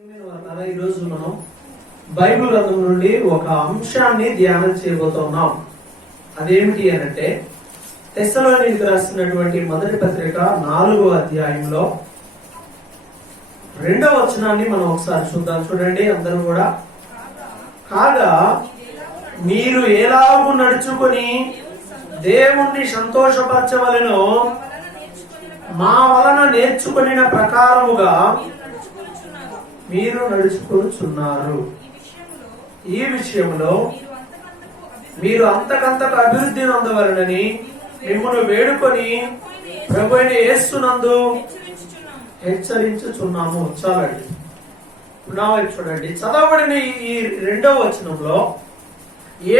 ఈరోజు మనం బైబిల్ గ్రంథం నుండి ఒక అంశాన్ని ధ్యానం చేయబోతున్నాం. అదేమిటి అనంటే తెస్సలోనికీయులకు రాసినటువంటి మొదటి పత్రిక 4వ అధ్యాయంలో 2వ వచనాన్ని మనం ఒకసారి చూద్దాం. చూడండి అందరూ కూడా. కాగా మీరు ఎలాగూ నడుచుకుని దేవుణ్ణి సంతోషపరచవలెనో మా వలన నేర్చుకుని ప్రకారముగా మీరు నడుచుకొనుచున్నారు. ఈ విషయంలో మీరు అంతకంతకు అభివృద్ధి నొందవలనని మిమ్మల్ని వేడుకొని ప్రభువైన యేసునందు హెచ్చరించుచున్నాము. చాలండి. నా వైపు చూడండి. చదవబడిన ఈ 2వ వచనంలో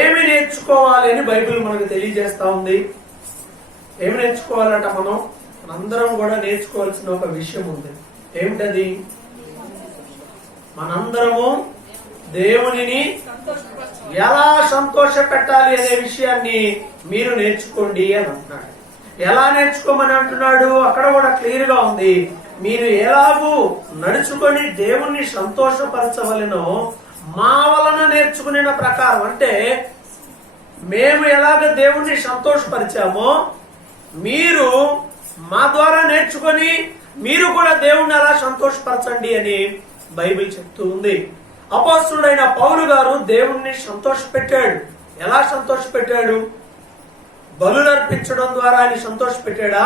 ఏమి నేర్చుకోవాలి అని బైబిల్ మనకు తెలియజేస్తా ఉంది. ఏమి నేర్చుకోవాలంట? మనందరం కూడా నేర్చుకోవాల్సిన ఒక విషయం ఉంది. ఏమిటది? మనందరము దేవునిని ఎలా సంతోష పెట్టాలి అనే విషయాన్ని మీరు నేర్చుకోండి అని అంటున్నాడు. ఎలా నేర్చుకోమని అంటున్నాడు? అక్కడ కూడా క్లియర్ గా ఉంది. మీరు ఎలాగూ నడుచుకొని దేవుణ్ణి సంతోషపరచవలెనో మా వలన నేర్చుకునే ప్రకారం. అంటే మేము ఎలాగ దేవుణ్ణి సంతోషపరిచామో మీరు మా ద్వారా నేర్చుకొని మీరు కూడా దేవుణ్ణి ఎలా సంతోషపరచండి అని బైబిల్ చెప్తూ ఉంది. అపోస్తలుడైన పౌలు గారు దేవుణ్ణి సంతోషపెట్టాడు. ఎలా సంతోషపెట్టాడు? బలులర్పించడం ద్వారా ఆయన సంతోషపెట్టాడా?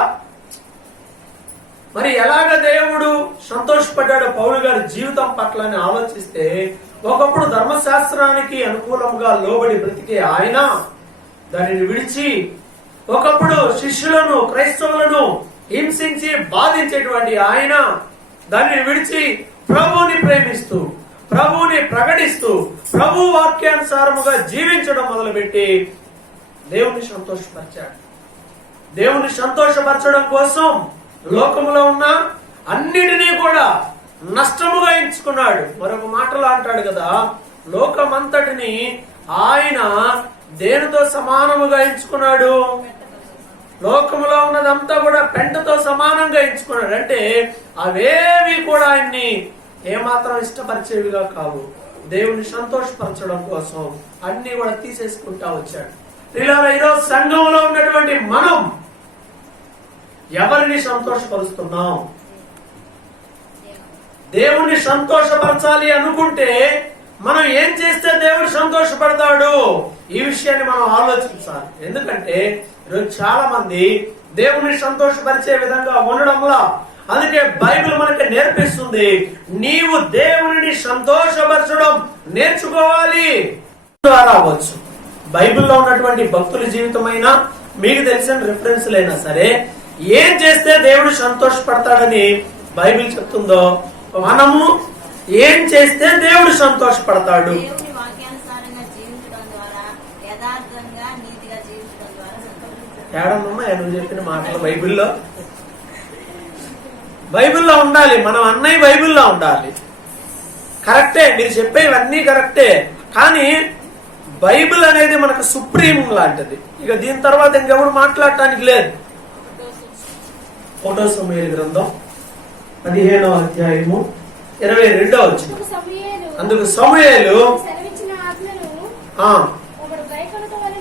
మరి ఎలాగ దేవుడు సంతోషపడ్డాడు పౌలు గారి జీవితం పట్ల అని ఆలోచిస్తే, ఒకప్పుడు ధర్మశాస్త్రానికి అనుకూలంగా లోబడి బ్రతికే ఆయన దానిని విడిచి, ఒకప్పుడు శిష్యులను క్రైస్తవులను హింసించి బాధించేటువంటి ఆయన దానిని విడిచి ప్రభువుని ప్రేమిస్తూ ప్రభువుని ప్రకటిస్తూ ప్రభు వాక్యానుసారముగా జీవించడం మొదలుపెట్టి దేవుని సంతోషపరిచాడు. దేవుని సంతోషపరచడం కోసం లోకములో ఉన్న అన్నిటినీ కూడా నష్టముగా ఎంచుకున్నాడు. మరొక మాటలో అంటాడు కదా, లోకమంతటిని ఆయన దేనితో సమానముగా ఎంచుకున్నాడు? లోకములో ఉన్నదంతా కూడా పెంటతో సమానంగా ఎంచుకున్నాడు. అంటే అవేవి కూడా ఆయన్ని ఏమాత్రం ఇష్టపరిచేవిగా కావు. దేవుని సంతోషపరచడం కోసం అన్ని కూడా తీసేసుకుంటా వచ్చాడు. ఇలా ఈరోజు సంఘంలో ఉన్నటువంటి మనం ఎవరిని సంతోషపరుస్తున్నాం? దేవుణ్ణి సంతోషపరచాలి అనుకుంటే మనం ఏం చేస్తే దేవుడు సంతోషపడతాడు? ఈ విషయాన్ని మనం ఆలోచించాలి. ఎందుకంటే ఈరోజు చాలా మంది దేవుణ్ణి సంతోషపరిచే విధంగా ఉండడంలో, అందుకే బైబిల్ మనకి నేర్పిస్తుంది, నీవు దేవుని సంతోషపరచడం నేర్చుకోవాలి. ద్వారా అవ్వచ్చు. బైబిల్లో ఉన్నటువంటి భక్తుల జీవితమైనా మీకు తెలిసిన రిఫరెన్స్లైనా సరే, ఏం చేస్తే దేవుడు సంతోషపడతాడని బైబిల్ చెప్తుందో మనము ఏం చేస్తే దేవుడు సంతోషపడతాడు. ఏడమ్మా నువ్వు చెప్పిన మాటలు బైబిల్లో ఉండాలి. మనం అన్నయ్య బైబిల్లో ఉండాలి. కరెక్టే, మీరు చెప్పేవన్నీ కరెక్టే. కానీ బైబిల్ అనేది మనకు సుప్రీం లాంటిది. ఇక దీని తర్వాత ఇంకెవరు మాట్లాడటానికి లేదు. ఒకటో సమూయేలు గ్రంథం 15వ అధ్యాయము 22వ వచనం. అందుకు సమూయేలు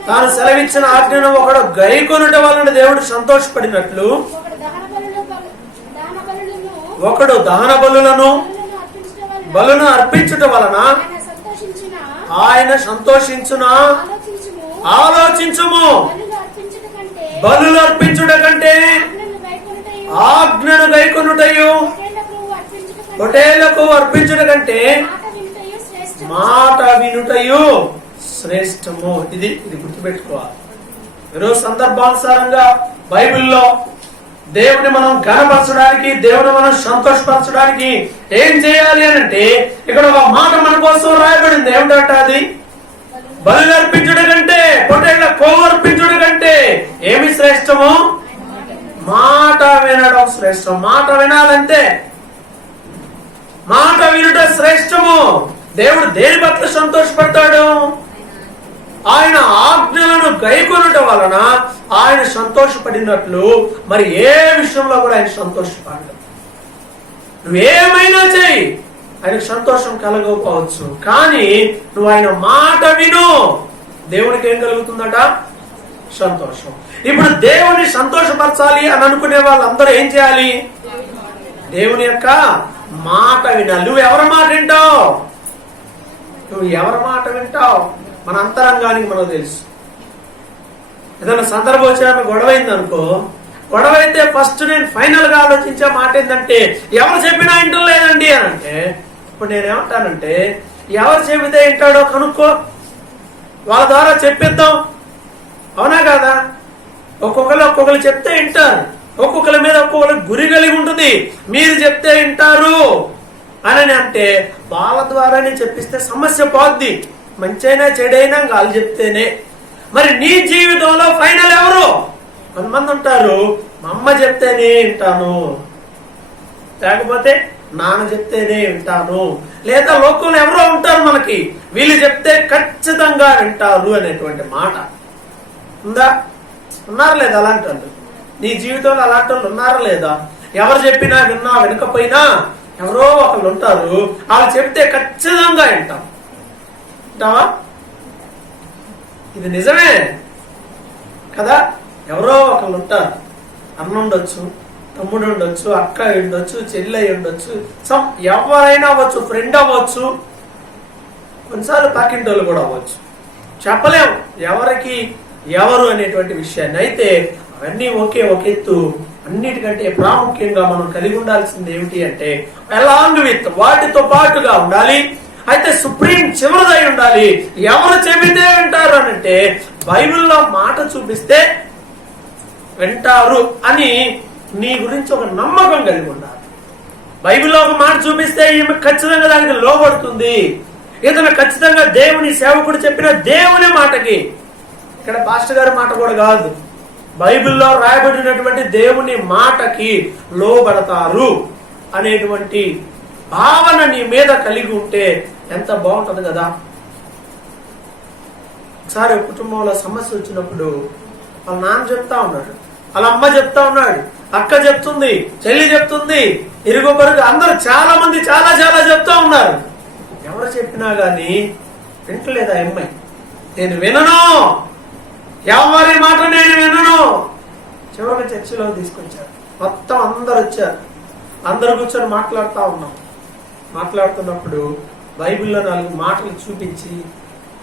తాను సెలవిచ్చిన ఆజ్ఞను ఒకడు గైకొనుట వలన దేవుడు సంతోషపడినట్లు ఒకడు దహన బలులను అర్పించుట వలన ఆయన సంతోషించునా? ఆలోచించుము. బలులు అర్పించుట కంటే ఆజ్ఞను గైకొనుటయు పొటేలకు అర్పించుట కంటే మాట వినుటయు శ్రేష్టము. ఇది గుర్తుపెట్టుకోవాలి. ఈరోజు సందర్భానుసారంగా బైబిల్లో దేవుని మనం ఘనపరచడానికి, దేవుని మనం సంతోషపరచడానికి ఏం చేయాలి అని అంటే, ఇక్కడ ఒక మాట మన కోసం రాయబడింది. ఏమిటంట అది? బలి అర్పించడం కంటే, పొట్టేళ్ల కొవ్వు అర్పించడం కంటే ఏమి శ్రేష్టము? మాట వినడం శ్రేష్టం. మాట వినాలంటే మాట వినుట శ్రేష్టము. దేవుడు దేని పట్ల సంతోషపడతాడు? ఆయన ఆజ్ఞలను గైకొనుట వలన ఆయన సంతోషపడినట్లు మరి ఏ విషయంలో కూడా ఆయన సంతోషపడదు. నువ్వేమైనా చెయ్యి, ఆయనకు సంతోషం కలగకపోవచ్చు, కానీ నువ్వు ఆయన మాట విను, దేవునికి ఏం కలుగుతుందట? సంతోషం. ఇప్పుడు దేవుని సంతోషపరచాలి అని అనుకునే వాళ్ళందరూ ఏం చేయాలి? దేవుని యొక్క మాట వినాలి. నువ్వు ఎవరి మాట వింటావు? నువ్వు ఎవరి మాట వింటావు? మన అంతరంగానికి మనకు తెలుసు. ఏదైనా సందర్భం వచ్చాక గొడవ అయిందనుకో, గొడవ అయితే ఫస్ట్ నేను ఫైనల్ గా ఆలోచించే మాట ఏంటంటే ఎవరు చెప్పినా ఇంటం లేదండి అని అంటే, ఇప్పుడు నేనేమంటానంటే ఎవరు చెబితే వింటాడో కనుక్కో, వాళ్ళ ద్వారా చెప్పిద్దాం. అవునా కాదా? ఒక్కొక్కరు చెప్తే వింటారు, ఒక్కొక్కరి మీద ఒక్కొక్కరికి గురి కలిగి ఉంటుంది. మీరు చెప్తే వింటారు అని అంటే వాళ్ళ ద్వారానే చెప్పిస్తే సమస్య పోద్ది. మంచైనా చెడైనా వాళ్ళు చెప్తేనే. మరి నీ జీవితంలో ఫైనల్ ఎవరు? కొంతమంది ఉంటారు, మా అమ్మ చెప్తేనే వింటాను, లేకపోతే నాన్న చెప్తేనే వింటాను, లేదా లోకంలో ఎవరో ఉంటారు మనకి, వీళ్ళు చెప్తే ఖచ్చితంగా వింటారు అనేటువంటి మాట ఉందా? ఉన్నారా లేదా అలాంటి వాళ్ళు? నీ జీవితంలో అలాంటి వాళ్ళు ఉన్నారా లేదా? ఎవరు చెప్పినా విన్నా వినకపోయినా ఎవరో ఒకళ్ళు ఉంటారు, వాళ్ళు చెప్తే ఖచ్చితంగా వింటావా? ఇది నిజమే కదా? ఎవరో ఒకళ్ళు ఉంటారు, అన్న ఉండొచ్చు, తమ్ముడు ఉండొచ్చు, అక్క ఉండొచ్చు, చెల్లి ఉండొచ్చు, ఎవరైనా అవ్వచ్చు, ఫ్రెండ్ అవ్వచ్చు, కొన్నిసార్లు పక్కింటోళ్ళు కూడా అవ్వచ్చు. చెప్పలేం ఎవరికి ఎవరు అనేటువంటి విషయాన్ని. అయితే అవన్నీ ఒక ఎత్తు. అన్నిటికంటే ప్రాముఖ్యంగా మనం కలిగి ఉండాల్సింది ఏమిటి అంటే అలాంగ్ విత్, వాటితో పాటుగా ఉండాలి. అయితే సుప్రీం చివరిదై ఉండాలి. ఎవరు చెబితే వింటారు అనంటే బైబిల్లో మాట చూపిస్తే వింటారు అని నీ గురించి ఒక నమ్మకం కలిగి ఉండాలి. బైబిల్లో ఒక మాట చూపిస్తే ఈమె ఖచ్చితంగా దానికి లోబడుతుంది, ఇతను ఖచ్చితంగా దేవుని సేవకుడు చెప్పిన దేవుని మాటకి, ఇక్కడ పాస్టర్ గారి మాట కూడా కాదు, బైబిల్లో రాయబడినటువంటి దేవుని మాటకి లోబడతారు అనేటువంటి భావన నీ మీద కలిగి ఉంటే ఎంత బాగుంటది కదా. ఒకసారి కుటుంబంలో సమస్య వచ్చినప్పుడు వాళ్ళ నాన్న చెప్తా ఉన్నాడు, వాళ్ళ అమ్మ చెప్తా ఉన్నాడు, అక్క చెప్తుంది, చెల్లి చెప్తుంది, ఇరుగు పొరుగు అందరూ చాలా మంది చాలా చాలా చెప్తా ఉన్నారు. ఎవరు చెప్పినా గాని వింటలేదా అమ్మాయి? నేను వినను, ఎవరి మాట నేను వినను. చివరికి చర్చిలో తీసుకొచ్చారు, మొత్తం అందరు వచ్చారు, అందరు కూర్చొని మాట్లాడుతూ ఉన్నాం. మాట్లాడుతున్నప్పుడు బైబిల్లో 4 మాటలు చూపించి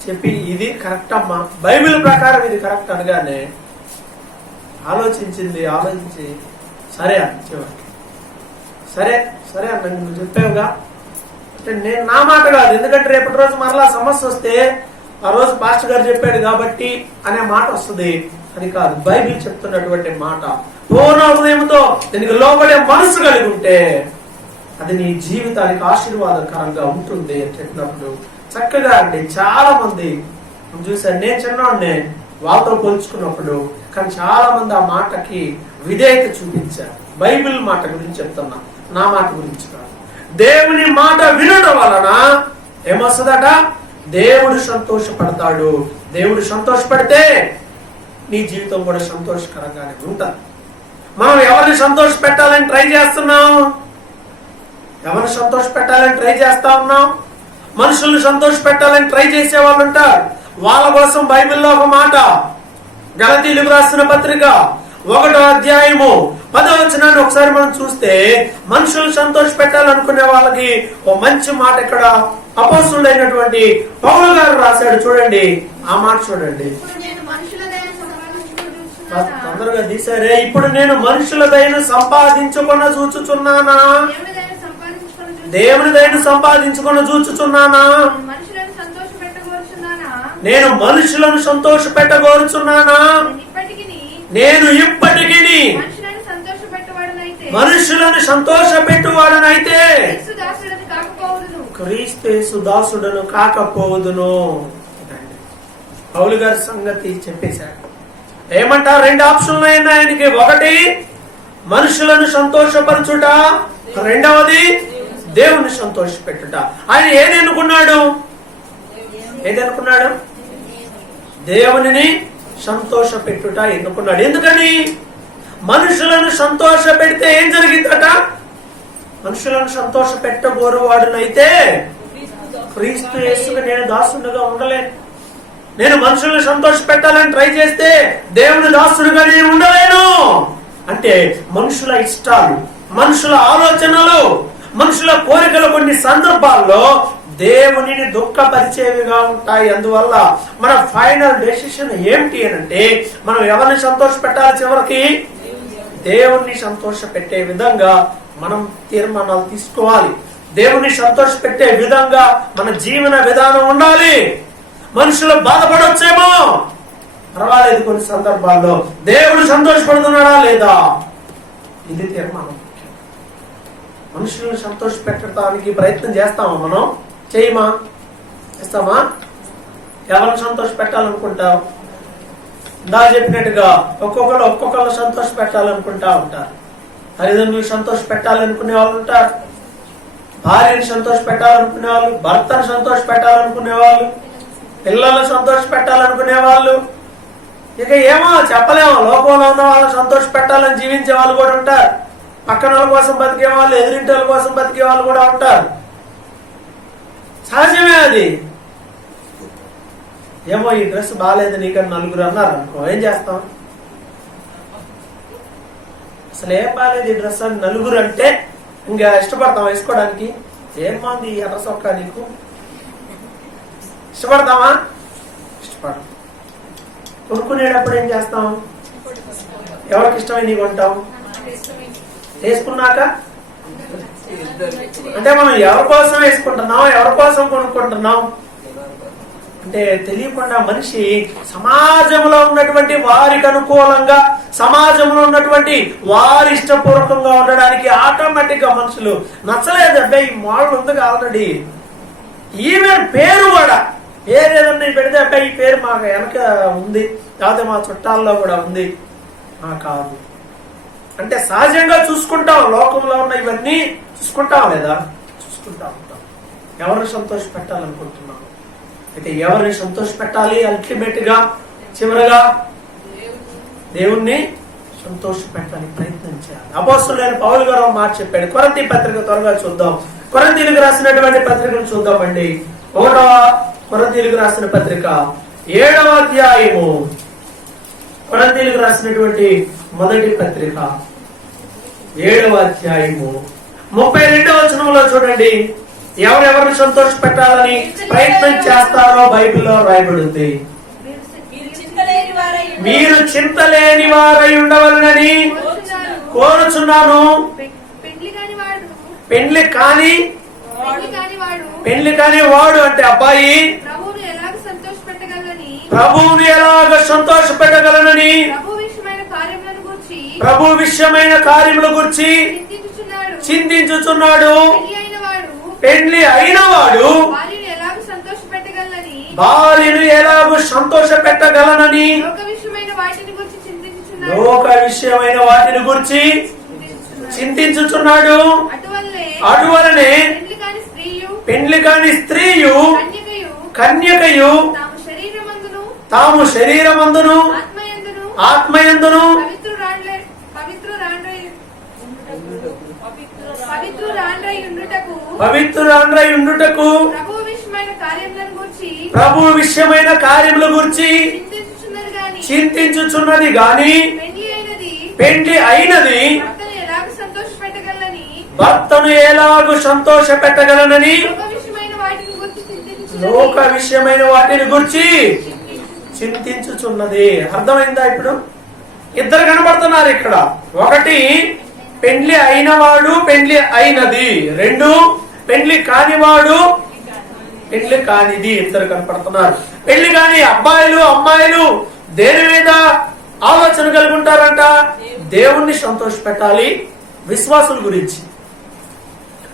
చెప్పి ఇది కరెక్ట్ అమ్మా, బైబిల్ ప్రకారం ఇది కరెక్ట్ అనగానే ఆలోచించి సరే అన్న, చివరికి సరే అన్న నువ్వు చెప్పావుగా అంటే నేను నా మాట కాదు, ఎందుకంటే రేపటి రోజు మరలా సమస్య వస్తే ఆ రోజు పాస్టర్ గారు చెప్పాడు కాబట్టి అనే మాట వస్తుంది అని కాదు. బైబిల్ చెప్తున్నటువంటి మాట పూర్ణ హృదయంతో దీనికి లోబడే మనసు కలిగి ఉంటే అది నీ జీవితానికి ఆశీర్వాదకరంగా ఉంటుంది అని చెప్పినప్పుడు చక్కగా అండి చాలా మంది చూసాను. నేను చిన్నవాడినే వాళ్ళతో పోల్చుకున్నప్పుడు, కానీ చాలా మంది ఆ మాటకి విధేయత చూపించారు. బైబిల్ మాట గురించి చెప్తున్నా, నా మాట గురించి కాదు. దేవుని మాట వినడం వలన ఏమొస్తుందట? దేవుడు సంతోషపడతాడు. దేవుడు సంతోషపడితే నీ జీవితం కూడా సంతోషకరంగానే ఉంటుంది. మనం ఎవరిని సంతోష పెట్టాలని ట్రై చేస్తున్నాం? ఎవరిని సంతోష పెట్టాలని ట్రై చేస్తా ఉన్నాం? మనుషుల్ని సంతోష పెట్టాలని ట్రై చేసే వాళ్ళు ఉంటారు. వాళ్ళ కోసం బైబిల్లో ఒక మాట, గలతీయులకు రాసిన పత్రిక 1వ అధ్యాయము 10వ వచనాన్ని ఒకసారి మనం చూస్తే మనుషులు సంతోష పెట్టాలనుకునే వాళ్ళకి ఒక మంచి మాట ఇక్కడ అపోస్తుడైనటువంటి పౌలు గారు రాశాడు. చూడండి ఆ మాట చూడండి, తొందరగా తీసారే. ఇప్పుడు నేను మనుషుల దయను సంపాదించుకున్న చూచుచున్నానా? దేవుని దయను సంపాదించుకున్న చూచుచున్నానా? నేను మనుషులను సంతోష పెట్టగోరుచున్నానా? నేను ఇప్పటికి మనుషులను సంతోష పెట్టువాడనైతే క్రీస్తు దాసుడను కాకపోదును. పౌలు గారి సంగతి చెప్పేశాడు. ఏమంటారు? 2 ఆప్షన్లు అయినా ఆయనకి. ఒకటి మనుషులను సంతోషపరచుట, రెండవది దేవుని సంతోష పెట్టుట. ఆయన ఏది అనుకున్నాడు? దేవునిని సంతోష పెట్టుట ఎన్నుకున్నాడు. ఎందుకని? మనుషులను సంతోష పెడితే ఏం జరిగిందట? మనుషులను సంతోష పెట్టబోరువాడునైతే క్రీస్తు యేసుకు నేను దాసుడుగా ఉండలేను. నేను మనుషులను సంతోష పెట్టాలని ట్రై చేస్తే దేవుని దాసుడుగా నేను ఉండలేను. అంటే మనుషుల ఇష్టాలు, మనుషుల ఆలోచనలు, మనుషుల కోరికలు కొన్ని సందర్భాల్లో దేవునిని దుఃఖపరిచేవిగా ఉంటాయి. అందువల్ల మన ఫైనల్ డెసిషన్ ఏమిటి అంటే మనం ఎవరిని సంతోష పెట్టాలి? చివరికి దేవుణ్ణి సంతోష పెట్టే విధంగా మనం తీర్మానాలు తీసుకోవాలి. దేవుణ్ణి సంతోష పెట్టే విధంగా మన జీవన విధానం ఉండాలి. మనుషులు బాధపడొచ్చేమో, పర్వాలేదు. కొన్ని సందర్భాల్లో దేవుడు సంతోషపడుతున్నాడా లేదా, ఇది తీర్మానం. మనుషులను సంతోష పెట్టడానికి ప్రయత్నం చేస్తామా? మనం చేయమా? చేస్తామా? ఎవరిని సంతోష పెట్టాలనుకుంటావు? ఇందా చెప్పినట్టుగా ఒక్కొక్కరు సంతోష పెట్టాలనుకుంటా ఉంటారు. తల్లిదండ్రులు సంతోష పెట్టాలనుకునే వాళ్ళు ఉంటారు, భార్యని సంతోష పెట్టాలనుకునే వాళ్ళు, భర్తను సంతోష పెట్టాలనుకునే వాళ్ళు, పిల్లలను సంతోష పెట్టాలనుకునే వాళ్ళు. ఇక ఏమో చెప్పలేమో, లోకంలో ఉన్న వాళ్ళని సంతోష పెట్టాలని జీవించే వాళ్ళు కూడా ఉంటారు. పక్కన వాళ్ళ కోసం బతికే వాళ్ళు, ఎదురింటి వాళ్ళ కోసం బతికే వాళ్ళు కూడా ఉంటారు. సహజమే అది. ఏమో ఈ డ్రెస్ బాగాలేదు నీకని నలుగురు అన్నారు అనుకో, ఏం చేస్తాం? అసలు ఏం బాగాలేదు ఈ డ్రెస్ అని నలుగురు అంటే ఇంకా ఇష్టపడతాం వేసుకోవడానికి? ఏం బాగుంది ఈ ఎర్ర సొక్కా నీకు, ఇష్టపడతామా? ఇష్టపడతాం. కొనుక్కునేటప్పుడు ఏం చేస్తాం? ఎవరికి ఇష్టమై నీకు కొంటాం? వేసుకున్నాక అంటే మనం ఎవరి కోసం వేసుకుంటున్నాం, ఎవరి కోసం కొనుక్కుంటున్నాం అంటే తెలియకుండా మనిషి సమాజంలో ఉన్నటువంటి వారికి అనుకూలంగా, సమాజంలో ఉన్నటువంటి వారి ఇష్టపూర్వకంగా ఉండడానికి ఆటోమేటిక్ గా మనుషులు నచ్చలేదు. అబ్బాయి ఈ మోడల్ ఉంది ఆల్రెడీ, ఈవెన్ పేరు కూడా, పేరు ఏదన్నా పెడితే అబ్బాయి ఈ పేరు మాకు వెనక ఉంది, కాకపోతే మా చుట్టాల్లో కూడా ఉంది, కాదు అంటే సహజంగా చూసుకుంటాం. లోకంలో ఉన్న ఇవన్నీ చూసుకుంటాం లేదా? చూసుకుంటా ఉంటాం. ఎవరిని సంతోష పెట్టాలనుకుంటున్నాం? అయితే ఎవరిని సంతోష పెట్టాలి? అల్టిమేట్ గా చివరగా దేవుణ్ణి సంతోష పెట్టడానికి ప్రయత్నం చేయాలి. అపోస్తలుడైన పౌలు గారు మాట చెప్పాడు. కొరింథీ పత్రిక త్వరగా చూద్దాం. కొరింథీయులకు రాసినటువంటి పత్రికను చూద్దామండి. 1వ కొరింథీయులకు రాసిన పత్రిక 7వ అధ్యాయము. కొరింథీయులకు రాసినటువంటి మొదటి పత్రిక 7వ అధ్యాయము 32వ వచనంలో చూడండి. ఎవరెవరిని సంతోష పెట్టాలని ప్రయత్నం చేస్తారో బైబిల్లో రాయబడింది. మీరు చింతలేని వారై ఉండవలనని కోరుచున్నాను. పెండ్లి కాని వాడు అంటే అబ్బాయి ప్రభువుని ఎలాగ సంతోష పెట్టగలనని ప్రభు విషయమైన కార్యముల గురించి చింతించుచున్నాడు. పెండ్లి అయిన వాడు భార్యను ఎలాగూ సంతోష పెట్టగలనని లోక విషయమైన వాటిని గురించి చింతించుచున్నాడు. అటువలనే పెండ్లి కాని స్త్రీయు కన్యకయు తాము శరీరమందును ఆత్మయందును పవిత్రురాండ్రై ఉండుటకు ప్రభు విషయమైన కార్యముల గురించి చింతించుచున్నది గాని పెండ్లి అయినది భర్తను ఎలాగూ సంతోష పెట్టగలనని లోక విషయమైన వాటిని గురించి చింతించుచున్నది. అర్థమైందా? ఇప్పుడు ఇద్దరు కనబడుతున్నారు ఇక్కడ. ఒకటి పెండ్లి అయినవాడు, పెండ్లి అయినది. 2 పెండ్లి కానివాడు, పెండ్లి కానిది. ఇద్దరు కనపడుతున్నారు. పెళ్లి కాని అబ్బాయిలు అమ్మాయిలు దేని మీద ఆలోచన కలిగి ఉంటారంట? దేవుణ్ణి సంతోష పెట్టాలి, విశ్వాసుల గురించి.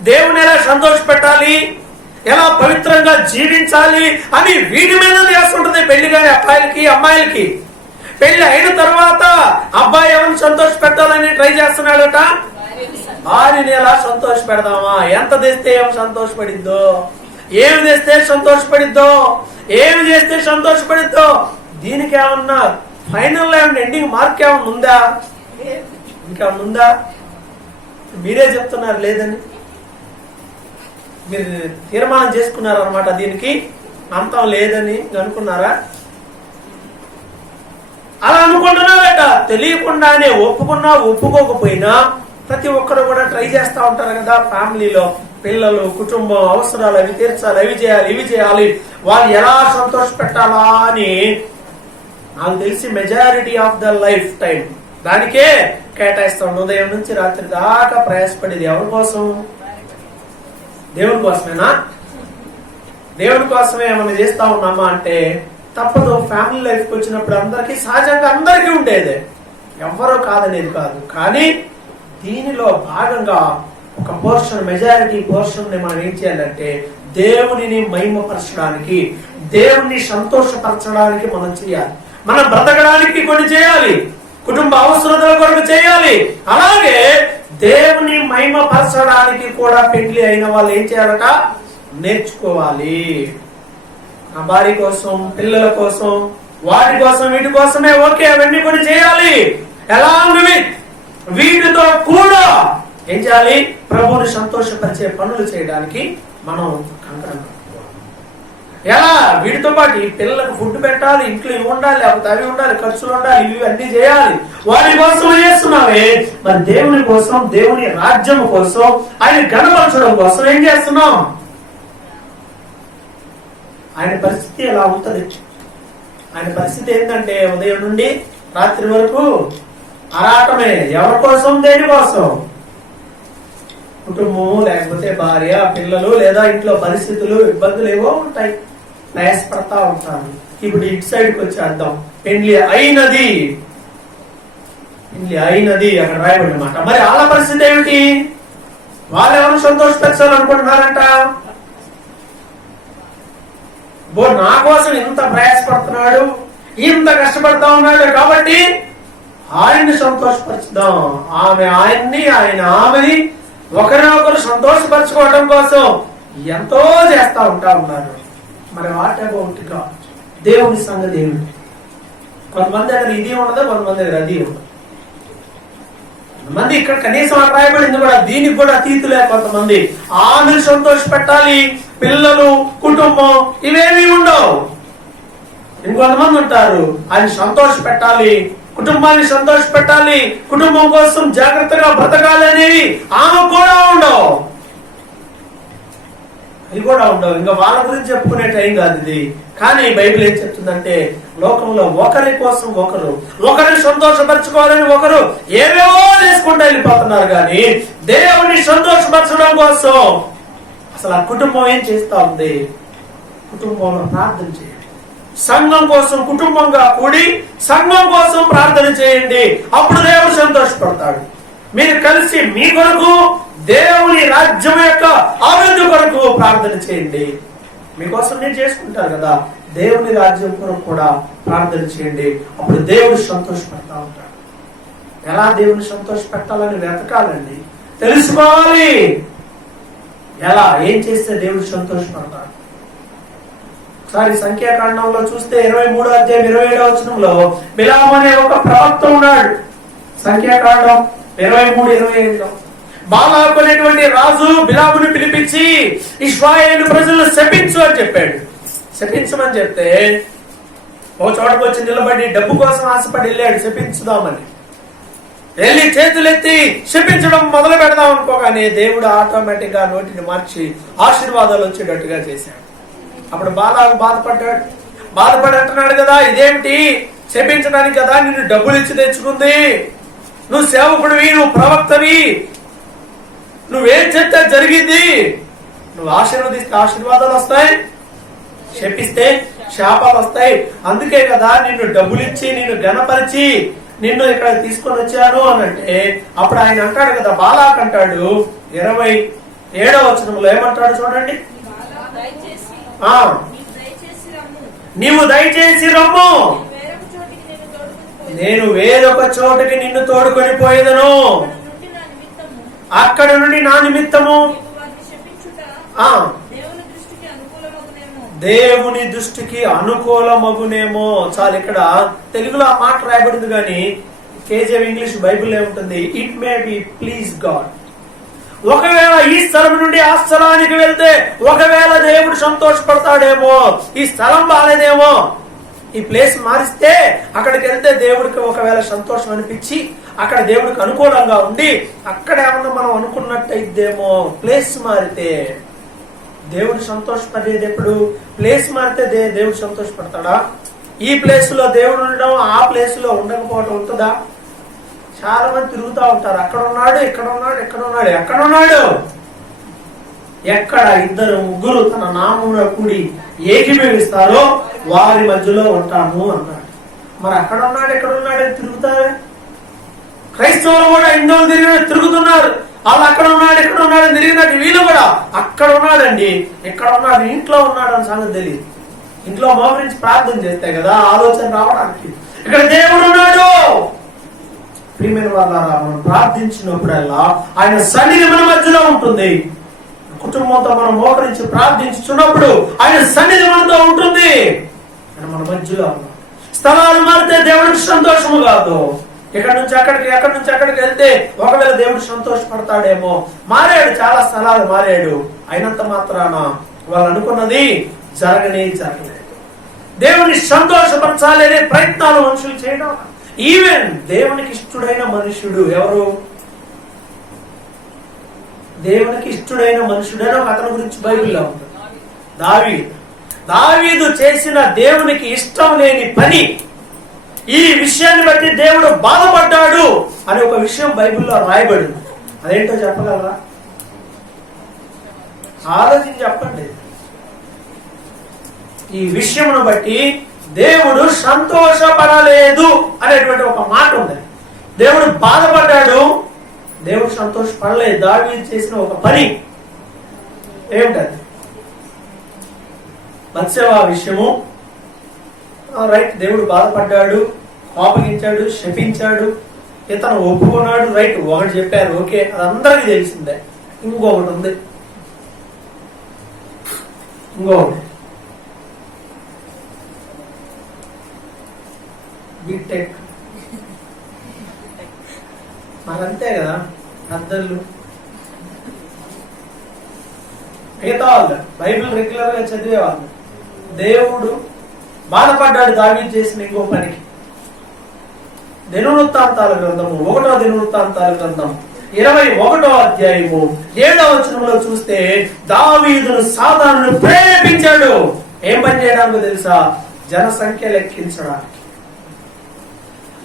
దేవుని ఎలా సంతోష పెట్టాలి, ఎలా పవిత్రంగా జీవించాలి అని వీటి మీద చేస్తుంటుంది పెళ్లి కాని అబ్బాయిలకి అమ్మాయిలకి. పెళ్లి అయిన తర్వాత అబ్బాయి ఎవరిని సంతోష పెట్టాలని ట్రై చేస్తున్నాడట? భార్యని ఎలా సంతోష పెడదామా, ఎంత తెస్తే ఏమి సంతోషపడిద్దో, ఏమి తెస్తే సంతోషపడిద్దో, ఏమి చేస్తే సంతోషపడిద్దో. దీనికి ఏమన్నా ఫైనల్ లో ఏమన్నా ఎండింగ్ మార్క్ ఏమన్నా ఉందా? ఇంకా ఉందా? మీరే చెప్తున్నారు లేదని. మీరు తీర్మానం చేసుకున్నారనమాట, దీనికి అంతం లేదని అనుకున్నారా? అలా అనుకుంటున్నావేట. తెలియకుండానే ఒప్పుకున్నా ఒప్పుకోకపోయినా ప్రతి ఒక్కరు కూడా ట్రై చేస్తా ఉంటారు కదా. ఫ్యామిలీలో పిల్లలు, కుటుంబం అవసరాలు అవి తీర్చాలి, అవి చేయాలి, ఇవి చేయాలి, వాళ్ళు ఎలా సంతోష పెట్టాలా అని నాకు తెలిసి majority of the life time దానికే కేటాయిస్తాం. ఉదయం నుంచి రాత్రి దాకా ప్రయాసపడేది ఎవరి కోసం? దేవుని కోసమేనా? దేవుని కోసమే ఏమైనా చేస్తా ఉన్నామా అంటే తప్పదు. ఫ్యామిలీ లైఫ్కి వచ్చినప్పుడు అందరికీ సహజంగా అందరికీ ఉండేదే, ఎవ్వరూ కాదనేది కాదు. కానీ దీనిలో భాగంగా ఒక పోర్షన్, మెజారిటీ పోర్షన్ ని మనం ఏం చేయాలంటే దేవునిని మహిమపరచడానికి, దేవుని సంతోషపరచడానికి మనం చేయాలి. మనం బ్రతకడానికి కొన్ని చేయాలి, కుటుంబ అవసరతల కొరకు చేయాలి. అలాగే దేవుని మహిమపరచడానికి కూడా పెళ్లి అయిన వాళ్ళు ఏం చేయాలట? నేర్చుకోవాలి. నా భార్య కోసం, పిల్లల కోసం, వాటి కోసం, వీటి కోసమే ఓకే, అవన్నీ కొన్ని చేయాలి. ఎలా వీటితో కూడా ఏం చేయాలి? ప్రభువుని సంతోషపరిచే పనులు చేయడానికి మనం కంకణం కట్టుకోవాలి. ఎలా? వీటితో పాటు ఈ పిల్లలకు ఫుడ్ పెట్టాలి, ఇంట్లో ఇవి ఉండాలి, లేకపోతే అవి ఉండాలి, ఖర్చులు ఉండాలి, ఇవి అన్ని చేయాలి. వాటి కోసం చేస్తున్నావే, మరి దేవుని కోసం, దేవుని రాజ్యం కోసం, ఆయన గణపరచడం కోసం ఏం చేస్తున్నాం? ఆయన పరిస్థితి ఎలా ఉంటది? ఆయన పరిస్థితి ఏంటంటే ఉదయం నుండి రాత్రి వరకు ఆరాటమే. ఎవరి కోసం? దేని కోసం? కుటుంబం, లేకపోతే భార్య, పిల్లలు, లేదా ఇంట్లో పరిస్థితులు, ఇబ్బందులు ఏవో ఉంటాయి, ప్రయాసపడతా ఉంటాను. ఇప్పుడు ఇటు సైడ్కి వచ్చేద్దాం. పెళ్లి అయినది, పెళ్లి అయినది అక్కడ రాయబడి అన్నమాట. మరి వాళ్ళ పరిస్థితి ఏమిటి? వాళ్ళు ఎవరు సంతోషపరచాలనుకుంటున్నారంట? నా కోసం ఇంత ప్రయాసపడుతున్నాడు, ఇంత కష్టపడతా ఉన్నాడు కాబట్టి ఆయన్ని సంతోషపరచుదాం. ఆమె ఆయన్ని, ఆయన ఆమెని ఒకరినొకరు సంతోషపరచుకోవడం కోసం ఎంతో చేస్తా ఉన్నారు. మరి వాట్ అబౌట్ గాడ్? దేవుని సంగతి ఏమిటి? కొంతమంది దగ్గర ఇది ఉండదు, కొంతమంది దగ్గర అది ఉండదు. కొంతమంది ఇక్కడ కనీసం రాయబడింది కూడా దీనికి కూడా అతీతులే. కొంతమంది ఆమెను సంతోష పెట్టాలి, పిల్లలు, కుటుంబం ఇవేమీ ఉండవు. ఇంకొంతమంది ఉంటారు ఆయన సంతోష పెట్టాలి, కుటుంబాన్ని సంతోష పెట్టాలి, కుటుంబం కోసం జాగ్రత్తగా బ్రతకాలి అనేవి ఆమె కూడా ఉండవు. అవి కూడా ఉండవు. ఇంకా వాళ్ళ గురించి చెప్పుకునే టైం కాదు ఇది. కానీ బైబిల్ ఏం చెప్తుందంటే లోకంలో ఒకరి కోసం ఒకరు, ఒకరిని సంతోషపరచుకోవాలని ఒకరు ఏవేవో చేసుకుంటూ వెళ్ళిపోతున్నారు. కానీ దేవుని సంతోషపరచడం కోసం అసలు ఆ కుటుంబం ఏం చేస్తా ఉంది? కుటుంబంలో ప్రార్థన చేయండి. సంఘం కోసం కుటుంబంగా కూడి సంఘం కోసం ప్రార్థన చేయండి. అప్పుడు దేవుడు సంతోషపడతాడు. మీరు కలిసి మీ కొరకు, దేవుని రాజ్యం యొక్క అభివృద్ధి కొరకు ప్రార్థన చేయండి. మీకోసం నేను చేసుకుంటారు కదా, దేవుని రాజ్యం కొరకు కూడా ప్రార్థన చేయండి. అప్పుడు దేవుడు సంతోషపడతా ఉంటాడు. ఎలా దేవుని సంతోష పెట్టాలని వెతకాలండి, తెలుసుకోవాలి. ఎలా, ఏం చేస్తే దేవుడు సంతోషపడతాడు? ఒకసారి సంఖ్యాకాండంలో చూస్తే 23వ అధ్యాయం 27వ వచనంలో బిలాము అనే ఒక ప్రవక్త ఉన్నాడు. సంఖ్యాకాండం 23:25లో బాలాకు అనేటువంటి రాజు బిలాముని పిలిపించి ఇశ్రాయేలు ప్రజలను శపించు అని చెప్పాడు. శపించమని చెప్తే ఓ చోటకు వచ్చి నిలబడి డబ్బు కోసం ఆశపడి వెళ్ళాడు శపించుదామని. వెళ్ళి చేతులెత్తి శపించడం మొదలు పెడదాం అనుకోగానే దేవుడు ఆటోమేటిక్ గా నోటిని మార్చి ఆశీర్వాదాలు వచ్చేటట్టుగా చేశాడు. అప్పుడు బాలాకు బాధపడి అంటున్నాడు కదా, ఇదేమిటి శపించడానికి కదా నిన్ను డబ్బులు ఇచ్చి తెచ్చుకుంది, నువ్వు సేవకుడివి, నువ్వు ప్రవక్తవి, నువ్వేం చెప్తే జరిగింది, నువ్వు ఆశీర్వదిస్తే ఆశీర్వాదాలు వస్తాయి, శపిస్తే శాపాలు వస్తాయి. అందుకే కదా నిన్ను డబ్బులు ఇచ్చి నిన్ను ఘనపరిచి నిన్ను ఇక్కడ తీసుకొని వచ్చాను అని అంటే అప్పుడు ఆయన అంటాడు కదా, బాలాక్ అంటాడు 27వ వచనంలో ఏమంటాడు చూడండి, నీవు దయచేసి రమ్ము, నేను వేరొక చోటుకి నిన్ను తోడుకొని పోయేదను, అక్కడ నుండి నా నిమిత్తము దేవుని దృష్టికి అనుకూలమగునేమో. చాలు, ఇక్కడ తెలుగులో ఆ మాట రాయబడింది కానీ కేజీఎం ఇంగ్లీష్ బైబిల్ ఏముంటుంది, it may be please God. ఒకవేళ ఈ స్థలం నుండి ఆ స్థలానికి వెళ్తే ఒకవేళ దేవుడు సంతోషపడతాడేమో, ఈ స్థలం బాలేదేమో, ఈ ప్లేస్ మారిస్తే అక్కడికి వెళ్తే దేవుడికి ఒకవేళ సంతోషం అనిపించి అక్కడ దేవుడికి అనుకూలంగా ఉండి అక్కడ ఏమన్నా మనం అనుకున్నట్టయిద్దేమో. ప్లేస్ మారితే దేవుడు సంతోషపడేది ఎప్పుడు? ప్లేస్ మారితే దేవుడు సంతోషపడతాడా? ఈ ప్లేస్ లో దేవుడు ఉండడం ఆ ప్లేస్ లో ఉండకపోవడం ఉంటుందా? చాలా మంది తిరుగుతూ ఉంటారు, అక్కడ ఉన్నాడు, ఇక్కడ ఉన్నాడు, ఇక్కడ ఉన్నాడు. ఎక్కడ ఉన్నాడు? ఎక్కడ ఇద్దరు ముగ్గురు తన నామమున కూడి ఏకీభవిస్తారో వారి మధ్యలో ఉంటాను అన్నాడు. మరి అక్కడ ఉన్నాడు, ఎక్కడ ఉన్నాడు అని తిరుగుతారు. క్రైస్తవులు కూడా హిందువులు తిరుగుతున్నారు. వాళ్ళు అక్కడ ఉన్నాడు, ఎక్కడ ఉన్నాడు తిరిగినట్టు వీళ్ళు కూడా అక్కడ ఉన్నాడండి, ఎక్కడ ఉన్నాడు, ఇంట్లో ఉన్నాడు అని సంగతి తెలియదు. ఇంట్లో మోకరించి ప్రార్థన చేస్తే కదా ఆలోచన రావడానికి. ఇక్కడ దేవుడు ఉన్నాడు. ప్రియమైన వాళ్ళారా, మనం ప్రార్థించినప్పుడల్లా ఆయన సన్నిధి మన మధ్యలో ఉంటుంది. కుటుంబంతో మనం మోకరించి ప్రార్థించున్నప్పుడు ఆయన సన్నిధి మనతో ఉంటుంది. ఆయన మన మధ్యలో ఉన్నాడు. స్థలాలు మారితే దేవుడికి సంతోషము కాదు. ఎక్కడి నుంచి అక్కడికి వెళ్తే ఒకవేళ దేవుడు సంతోషపడతాడేమో. మారాడు, చాలా స్థలాలు మారాడు. అయినంత మాత్రాన వాళ్ళు అనుకున్నది జరగలేదు. దేవుని సంతోషపరచాలి అనే ప్రయత్నాలు మనుషులు చేయడం. ఈవెన్ దేవునికి ఇష్టడైన మనుషుడు ఎవరు? దేవునికి ఇష్టడైన మనుషుడైన ఒక అతని గురించి బైబిల్లో ఉంటుంది, దావీదు. దావీదు చేసిన దేవునికి ఇష్టం లేని పని, ఈ విషయాన్ని బట్టి దేవుడు బాధపడ్డాడు అనే ఒక విషయం బైబిల్లో రాయబడింది. అదేంటో చెప్పగలరా? ఆలోచించి చెప్పండి. ఈ విషయమును బట్టి దేవుడు సంతోషపడలేదు అనేటువంటి ఒక మాట ఉంది. దేవుడు బాధపడ్డాడు, దేవుడు సంతోషపడలేదు. దావీదు చేసిన ఒక పని ఏమిటది? బత్షెబా విషయము. రైట్, దేవుడు బాధపడ్డాడు, కోపగించాడు, శపించాడు, ఇతను ఒప్పుకున్నాడు. రైట్, ఒకటి చెప్పారు, ఓకే, అది అందరికీ తెలిసిందే. ఇంకొకటి ఉంది, ఇంకొకటి బీటెక్. మరంతే కదా, అద్దళ్ళు. మిగతా వాళ్ళు బైబిల్ రెగ్యులర్ గా చదివేవాళ్ళు. దేవుడు బాధపడ్డాడు దావీదు చేసిన ఇంకో పనికి. దినవృత్తాంతాల గ్రంథము 1వ దినవృత్తాంతాల గ్రంథం 21వ అధ్యాయము 7వ వచనంలో చూస్తే దావీదును సాతానును ప్రేరేపించాడు. ఏం పని చేయడానికి తెలుసా? జనసంఖ్య లెక్కించడానికి.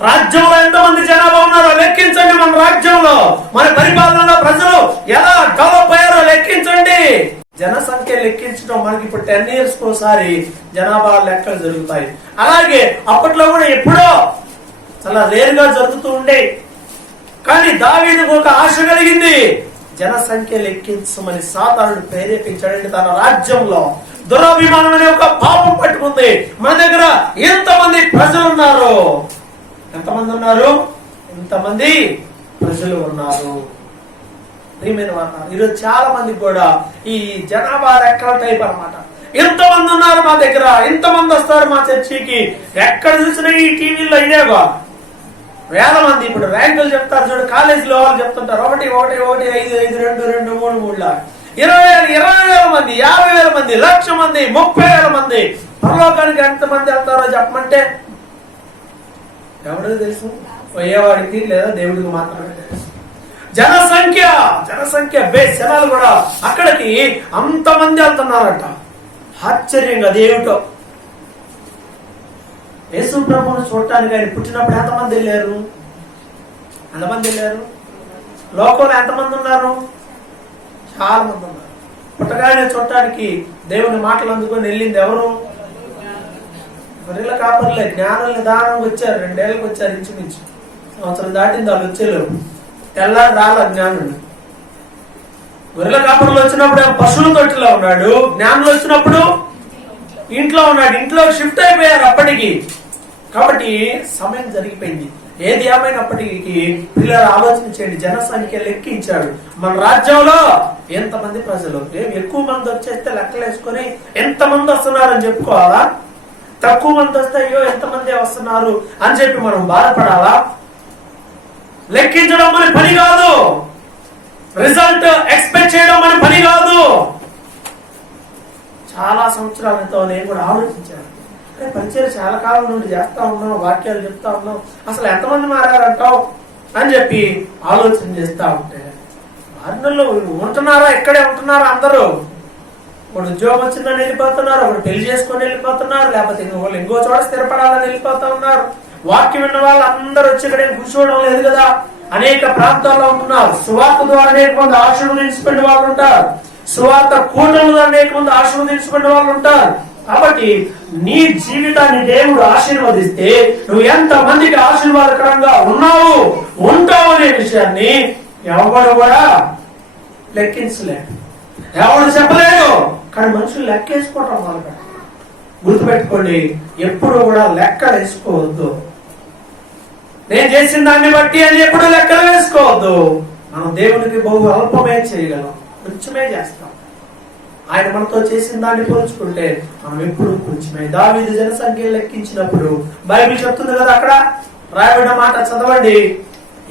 రాజ్యంలో ఎంతమంది జనాభా ఉన్నారో లెక్కించండి. మన రాజ్యంలో, మన పరిపాలనలో ప్రజలు ఎలా డెవలప్ అయ్యారో లెక్కించండి. జనసంఖ్య లెక్కించడం మనకి ఇప్పుడు 10 years ఒకసారి జనాభా లెక్కలు జరుగుతాయి. అలాగే అప్పట్లో కూడా ఎప్పుడో చాలా రేరుగా జరుగుతూ ఉండే. కానీ దావీదుకు ఒక ఆశ కలిగింది, జనసంఖ్య లెక్కించమని సాతానుడు ప్రేరేపించాడంటే తన రాజ్యంలో దురాభిమానం అనే ఒక పాపం పట్టుకుంది. మన దగ్గర ఎంతమంది ప్రజలు ఉన్నారు? ఎంతమంది ఉన్నారు? ఎంతమంది ప్రజలు ఉన్నారు? ప్రియమైన వారు, ఈరోజు చాలా మంది కూడా ఈ జనాభా లెక్కల టైప్ అన్నమాట. ఎంతమంది ఉన్నారు మా దగ్గర, ఎంతమంది వస్తారు మా చర్చికి, ఎక్కడ చూసినా ఈ టీవీలో ఇదేగా వేల మంది. ఇప్పుడు ర్యాంకులు చెప్తారు చూడు, కాలేజీలో వాళ్ళు చెప్తుంటారు 1 1 1 5 5 2 2 3 3 20,000 మంది, 50,000 మంది, 1,00,000 మంది, 30,000 మంది. పరలోకానికి ఎంతమంది వెళ్తారో చెప్పమంటే ఎవరికి తెలుసు? పోయేవాడికి లేదా దేవుడికి మాత్రమే తెలుసు. జనసంఖ్య బేస్ జనాలు కూడా అక్కడికి అంతమంది వెళ్తున్నారట. ఆశ్చర్యంగా దేవుటో. యేసు ప్రభువును చూడటానికి ఆయన పుట్టినప్పుడు ఎంతమంది వెళ్ళారు? లోకంలో ఎంతమంది ఉన్నారు? చాలా మంది ఉన్నారు. పుట్టగానే చూడటానికి దేవుని మాటలు అందుకొని వెళ్ళింది ఎవరు? గొర్రెల కాపర్లే. జ్ఞానులు నిదానంగా వచ్చారు, 2 ఏళ్ళకి వచ్చారు, ఇంచుమించు సంవత్సరం దాటింది వాళ్ళు వచ్చేలేరు. తెల్లారి రాల జ్ఞానుడు. గొర్రెల కాపర్లు వచ్చినప్పుడు పశువుల తొట్టిలో ఉన్నాడు, జ్ఞానులు వచ్చినప్పుడు ఇంట్లో ఉన్నాడు. ఇంట్లో షిఫ్ట్ అయిపోయారు అప్పటికి. కాబట్టి సమయం జరిగిపోయింది. ఏది ఏమైనప్పటికీ పిల్లలు ఆలోచించండి, జనసంఖ్య లెక్కించాడు. మన రాజ్యంలో ఎంతమంది ప్రజలు? ఎక్కువ మంది వచ్చేస్తే లెక్కలు వేసుకొని ఎంతమంది వస్తున్నారని చెప్పుకోవాలా? తక్కువ మంది వస్తే అయ్యో ఎంతమంది వస్తున్నారు అని చెప్పి మనం బాధపడాలా? లెక్కించడం మన పని కాదు. రిజల్ట్ ఎక్స్పెక్ట్ చేయడం మన పని కాదు. చాలా సంవత్సరాలతో నేను కూడా ఆలోచించాను. పరిచయం చాలా కాలం నుండి చేస్తా ఉన్నాం, వాక్యాలు చెప్తా ఉన్నాం, అసలు ఎంతమంది మారారంటావు అని చెప్పి ఆలోచన చేస్తా ఉంటే వారిలో ఉంటున్నారా, ఇక్కడే ఉంటున్నారా అందరూ? ఒకడు ఉద్యోగం వచ్చిందని వెళ్ళిపోతున్నారు, ఒకడు పెళ్లి చేసుకొని వెళ్ళిపోతున్నారు, లేకపోతే వాళ్ళు ఇంకో చోట స్థిరపడాలని వెళ్ళిపోతా ఉన్నారు. వాక్యం విన్న వాళ్ళు అందరూ వచ్చి ఇక్కడ కూర్చోవడం లేదు కదా, అనేక ప్రాంతాల్లో ఉంటున్నారు. సువార్త ద్వారా అనేక మంది ఆశీర్వదించుకునే వాళ్ళు ఉంటారు, సువార్త కూటమి ద్వారా అనేక మంది ఆశీర్వదించుకునే వాళ్ళు ఉంటారు. కాబట్టి నీ జీవితాన్ని దేవుడు ఆశీర్వదిస్తే నువ్వు ఎంత మందికి ఆశీర్వాదకరంగా ఉంటావు అనే విషయాన్ని ఎవరు కూడా లెక్కించలేడు, ఎవరు చెప్పలేడు. కానీ మనుషులు లెక్కేసుకోవటం వల్ల గుర్తుపెట్టుకోండి, ఎప్పుడు కూడా లెక్కలు వేసుకోవద్దు. నేను చేసిన దాన్ని బట్టి అని ఎప్పుడు లెక్కలు వేసుకోవద్దు. మనం దేవునికి బహు అల్పమే చేయగలం, కొంచెమే చేస్తాం. ఆయన మనతో చేసిన దాన్ని పోల్చుకుంటే మనం ఎప్పుడు కొంచెమే. దావీదు జనసంఖ్య లెక్కించినప్పుడు బైబిల్ చెప్తుంది కదా, అక్కడ రాయబడిన మాట చదవండి.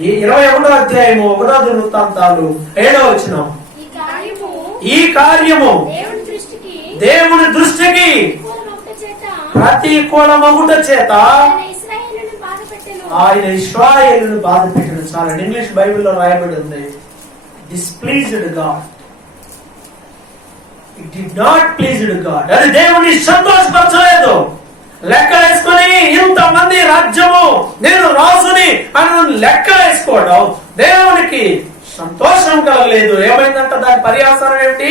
ఈ 21వ అధ్యాయము 1వ వృత్తాంతాలు 7వ వచనం. ఈ కార్యము దేవుని దృష్టికి ప్రతికూలమగుట చేత ఆయన ఇశ్రాయేలును బాధ పెట్టాడు. చాలా ఇంగ్లీష్ బైబిల్లో రాయబడి ఉంది, displeased God. It did not pleased God. అది దేవుని సంతోషపరచలేదు. లెక్క వేసుకొని ఇంతమంది రాజ్యము, నేను రాజుని అని లెక్క వేసుకోవడం దేవునికి సంతోషం కలగలేదు. ఏమైందంట, దాని పర్యావసనం ఏమిటి?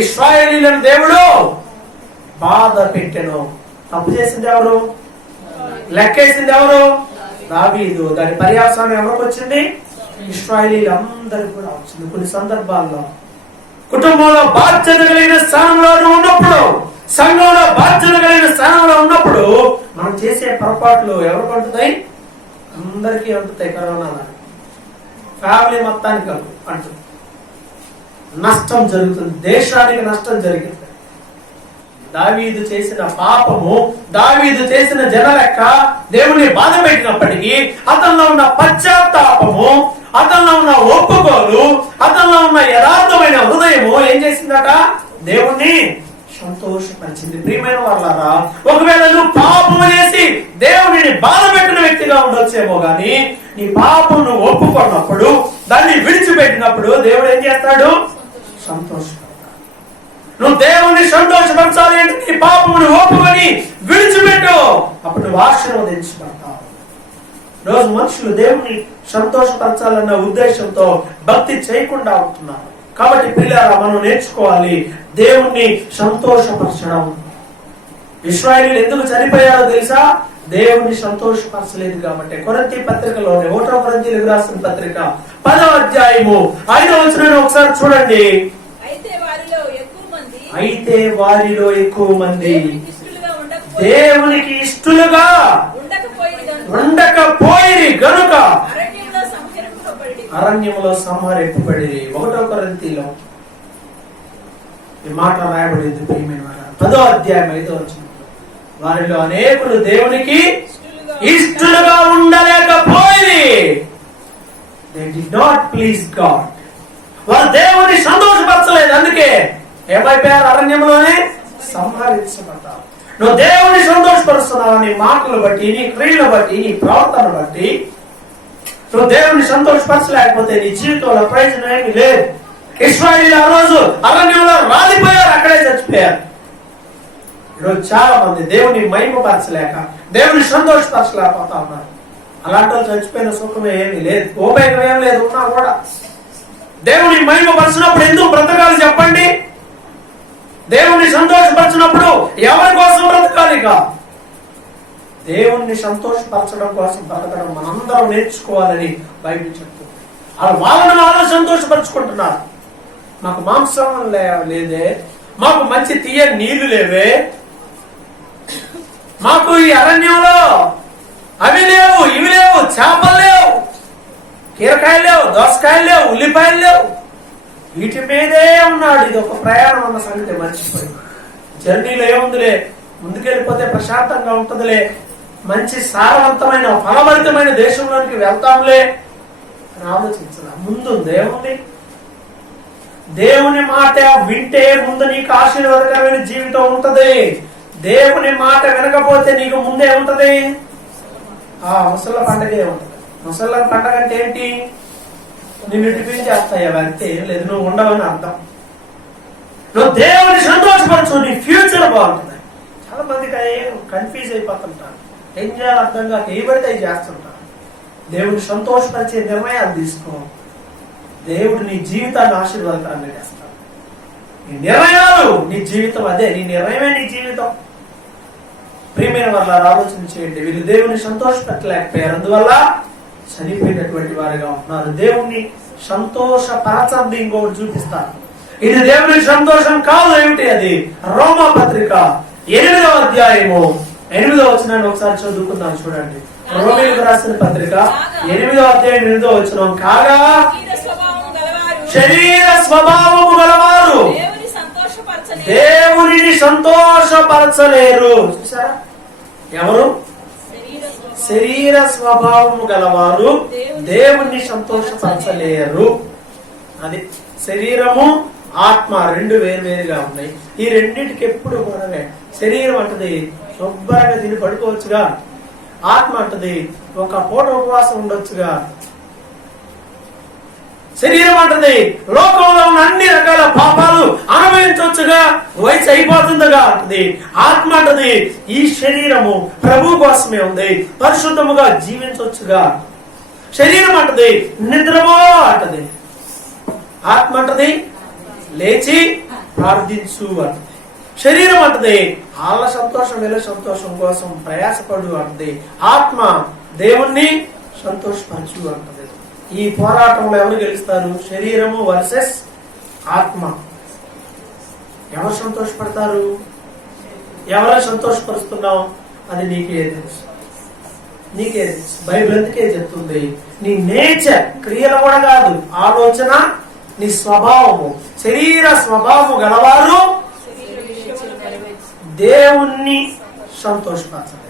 ఇశ్రాయేలీయులను దేవుడు బాధ పెట్టెను. తప్పు చేసింది ఎవరు? లెక్కేసింది ఎవరు? దావీదు. దాని పర్యావసనం ఎవరికి వచ్చింది? ఇశ్రాయేలీయులు అందరికి కూడా వచ్చింది. కొన్ని సందర్భాల్లో కుటుంబంలో బాధ్యత కలిగిన స్థానంలో ఉన్నప్పుడు, సంఘంలో బాధ్యత కలిగిన స్థానంలో ఉన్నప్పుడు మనం చేసే పొరపాట్లు ఎవరికి ఉంటున్నాయి? అందరికీ ఉంటుతాయి. కరోనా ఫ్యామిలీ మొత్తానికి అంటుంది, నష్టం జరుగుతుంది, దేశానికి నష్టం జరిగింది. దావీదు చేసిన పాపము, దావీదు చేసిన జనలెక్క దేవుని బాధ పెట్టినప్పటికీ అతనిలో ఉన్న పశ్చాత్తాపము, అతనిలో ఉన్న ఒప్పుకోలు, అతనిలో ఉన్న యథార్థమైన హృదయము ఏం చేసిందట? దేవుణ్ణి సంతోషపరిచింది. ప్రియమైన వాళ్ళారా, ఒకవేళ నువ్వు పాపము చేసి దేవుడిని బాధ పెట్టిన వ్యక్తిగా ఉండొచ్చేమో గాని నీ పాపం నువ్వు ఒప్పుకున్నప్పుడు, దాన్ని విడిచిపెట్టినప్పుడు దేవుడు ఏం చేస్తాడు? సంతోషపడతాడు. నువ్వు దేవుణ్ణి సంతోషపరచాలి అంటే నీ పాపమును ఒప్పుకొని విడిచిపెట్టు, అప్పుడు నువ్వు ఆశీర్వదించబడతావు. రోజు మనుషులు దేవుణ్ణి సంతోషపరచాలన్న ఉద్దేశంతో భక్తి చేయకుండా ఉంటున్నారు. కాబట్టి పిల్లరా, మనం నేర్చుకోవాలి దేవుణ్ణి సంతోషపరచడం. ఇశ్రాయేలీయులు ఎందుకు చనిపోయారో తెలుసా? దేవుణ్ణి సంతోషపరచలేదు కాబట్టి. కొరింథీ పత్రికలోనే 1వ కొరింథీయులకు రాసిన పత్రిక 10వ అధ్యాయము 5వ వచనాన్ని ఒకసారి చూడండి. అయితే వారిలో ఎక్కువ మంది దేవునికి ఇష్టలుగా ఉండకపోయిరి గనుక అరణ్యంలో సంహరింపబడి. 1వ కొరింథీలో ఈ మాట రాయబడింది. 10వ అధ్యాయం 5వ వచనం. వారిలో అనేకులు దేవునికి ఇష్టలుగా ఉండలేకపోయిరి. They did not please God. వారు దేవుని సంతోషపరచలేదు. అందుకే ఏమైపోయారు? అరణ్యంలోనే సంహరించబడ్డారు. నువ్వు దేవుని సంతోషపరుస్తున్నావు నీ మాటలు బట్టి, నీ క్రియలు బట్టి, నీ ప్రవర్తన బట్టి. నువ్వు దేవుని సంతోషపరచలేకపోతే నీ జీవితంలో ప్రయోజనం ఏమీ లేదు. ఇశ్రాయేలీయులు ఆ రోజు అరణ్యంలో రాలిపోయారు, అక్కడే చచ్చిపోయారు. ఈరోజు చాలా మంది దేవుని మహిమపరచలేక, దేవుని సంతోషపరచలేకపోతా ఉన్నారు. అలాంటి వాళ్ళు చచ్చిపోయిన సుఖమే ఏమీ లేదు, ఉపయోగం ఏం లేదు. ఉన్నా కూడా దేవుని మహిమపరచినప్పుడు ఎందుకు బ్రతకాలి చెప్పండి? దేవుణ్ణి సంతోషపరచినప్పుడు ఎవరి కోసం బ్రతకాలిగా? దేవుణ్ణి సంతోషపరచడం కోసం బ్రతకడం మనందరం నేర్చుకోవాలని బైబిల్ చెప్తుంది. వాళ్ళని సంతోషపరచుకుంటున్నారు. మాకు మాంసం లేదే, మాకు మంచి తీయని నీళ్లు లేవే, మాకు ఈ అరణ్యంలో అవి లేవు, ఇవి లేవు, చేపలు లేవు, కీరకాయలు లేవు, దోసకాయలు లేవు, ఉల్లిపాయలు లేవు. వీటి మీదే ఉన్నాడు. ఇది ఒక ప్రయాణం అన్న సంగతి మర్చిపోయి, జర్నీలో ఏముందిలే, ముందుకెళ్ళిపోతే ప్రశాంతంగా ఉంటుందిలే, మంచి సారవంతమైన ఫలభరితమైన దేశంలోనికి వెళ్తాంలే అని ఆలోచించాల. ముందు ఏముంది? దేవుని మాట వింటే ముందు నీకు ఆశీర్వాదకరమైన జీవితం ఉంటది. దేవుని మాట వినకపోతే నీకు ముందే ఉంటది ముసళ్ళ పండగే ఉంటది. ముసళ్ళ పండగ అంటే ఏంటి? నిన్ను టిఫిన్ చేస్తాయి అవి అంతే, లేదు నువ్వు ఉండవని అర్థం. నువ్వు దేవుని సంతోషపరచు, నీ ఫ్యూచర్ బాగుంటుంది. చాలా మందికి కన్ఫ్యూజ్ అయిపోతుంటారు, ఏం చేయాలి అర్థం కాక ఏబడితే అవి చేస్తుంటారు. దేవుని సంతోషపరిచే నిర్ణయాలు తీసుకో, దేవుడు నీ జీవితాన్ని ఆశీర్వాదకరంగా చేస్తాడు. నీ నిర్ణయాలు నీ జీవితం, అదే నీ నిర్ణయమే నీ జీవితం. ప్రియమైన వాళ్ళ ఆలోచన చేయండి. వీళ్ళు దేవుని సంతోషపెట్టలేకపోయారు, అందువల్ల చనిపోయినటువంటి వారిగా ఉన్నారు. దేవుణ్ణి సంతోషపరచండి ఇంకొకటి చూపిస్తాను. ఇది దేవుని సంతోషం కాదు. ఏమిటి అది? రోమా పత్రిక 8వ అధ్యాయము 8వ వచనాన్ని ఒకసారి చదువుకుందాం. చూడండి, రోమీయులకు రాసిన పత్రిక 8వ అధ్యాయం 8వ వచనం. కాగా శరీర స్వభావము గలవారు దేవునిని సంతోషపరచలేరు. చూసారా? ఎవరు? శరీర స్వభావము గలవారు దేవుణ్ణి సంతోషపరచలేరు. అది శరీరము ఆత్మ రెండు వేరువేరుగా ఉన్నాయి. ఈ రెండింటికి ఎప్పుడు గొడవే. శరీరం అంటది శుభ్రంగా తిని పడుకోవచ్చుగా, ఆత్మ అంటది ఒక పూట ఉపవాసం ఉండొచ్చుగా. శరీరం అంటది లోకంలో ఉన్న అన్ని రకాల పాపాలు అనుభవించవచ్చుగా, వయసు అయిపోతుందిగా అంటది. ఆత్మ అంటది ఈ శరీరము ప్రభు కోసమే ఉంది, పరిశుద్ధముగా జీవించవచ్చుగా. శరీరం అంటది నిద్రమో అంటది, ఆత్మ అంటది లేచి ప్రార్థించు అంటది. శరీరం అంటది వాళ్ళ సంతోషం వీళ్ళ సంతోషం కోసం ప్రయాసపడు అంటది. ఆత్మ దేవుణ్ణి సంతోషపరచు అంటది. ఈ పోరాటంలో ఎవరు గెలుస్తారు? శరీరము వర్సెస్ ఆత్మ. ఎవరు సంతోషపడతారు? ఎవరు సంతోషపరుస్తున్నావు? అది నీకే తెలుసు, నీకే తెలుసు. బైబిల్ అందుకే చెప్తుంది, నీ నేచర్, క్రియలు కూడా కాదు, ఆలోచన, నీ స్వభావము, శరీర స్వభావము గలవారు దేవుణ్ణి సంతోషపరచలేరు.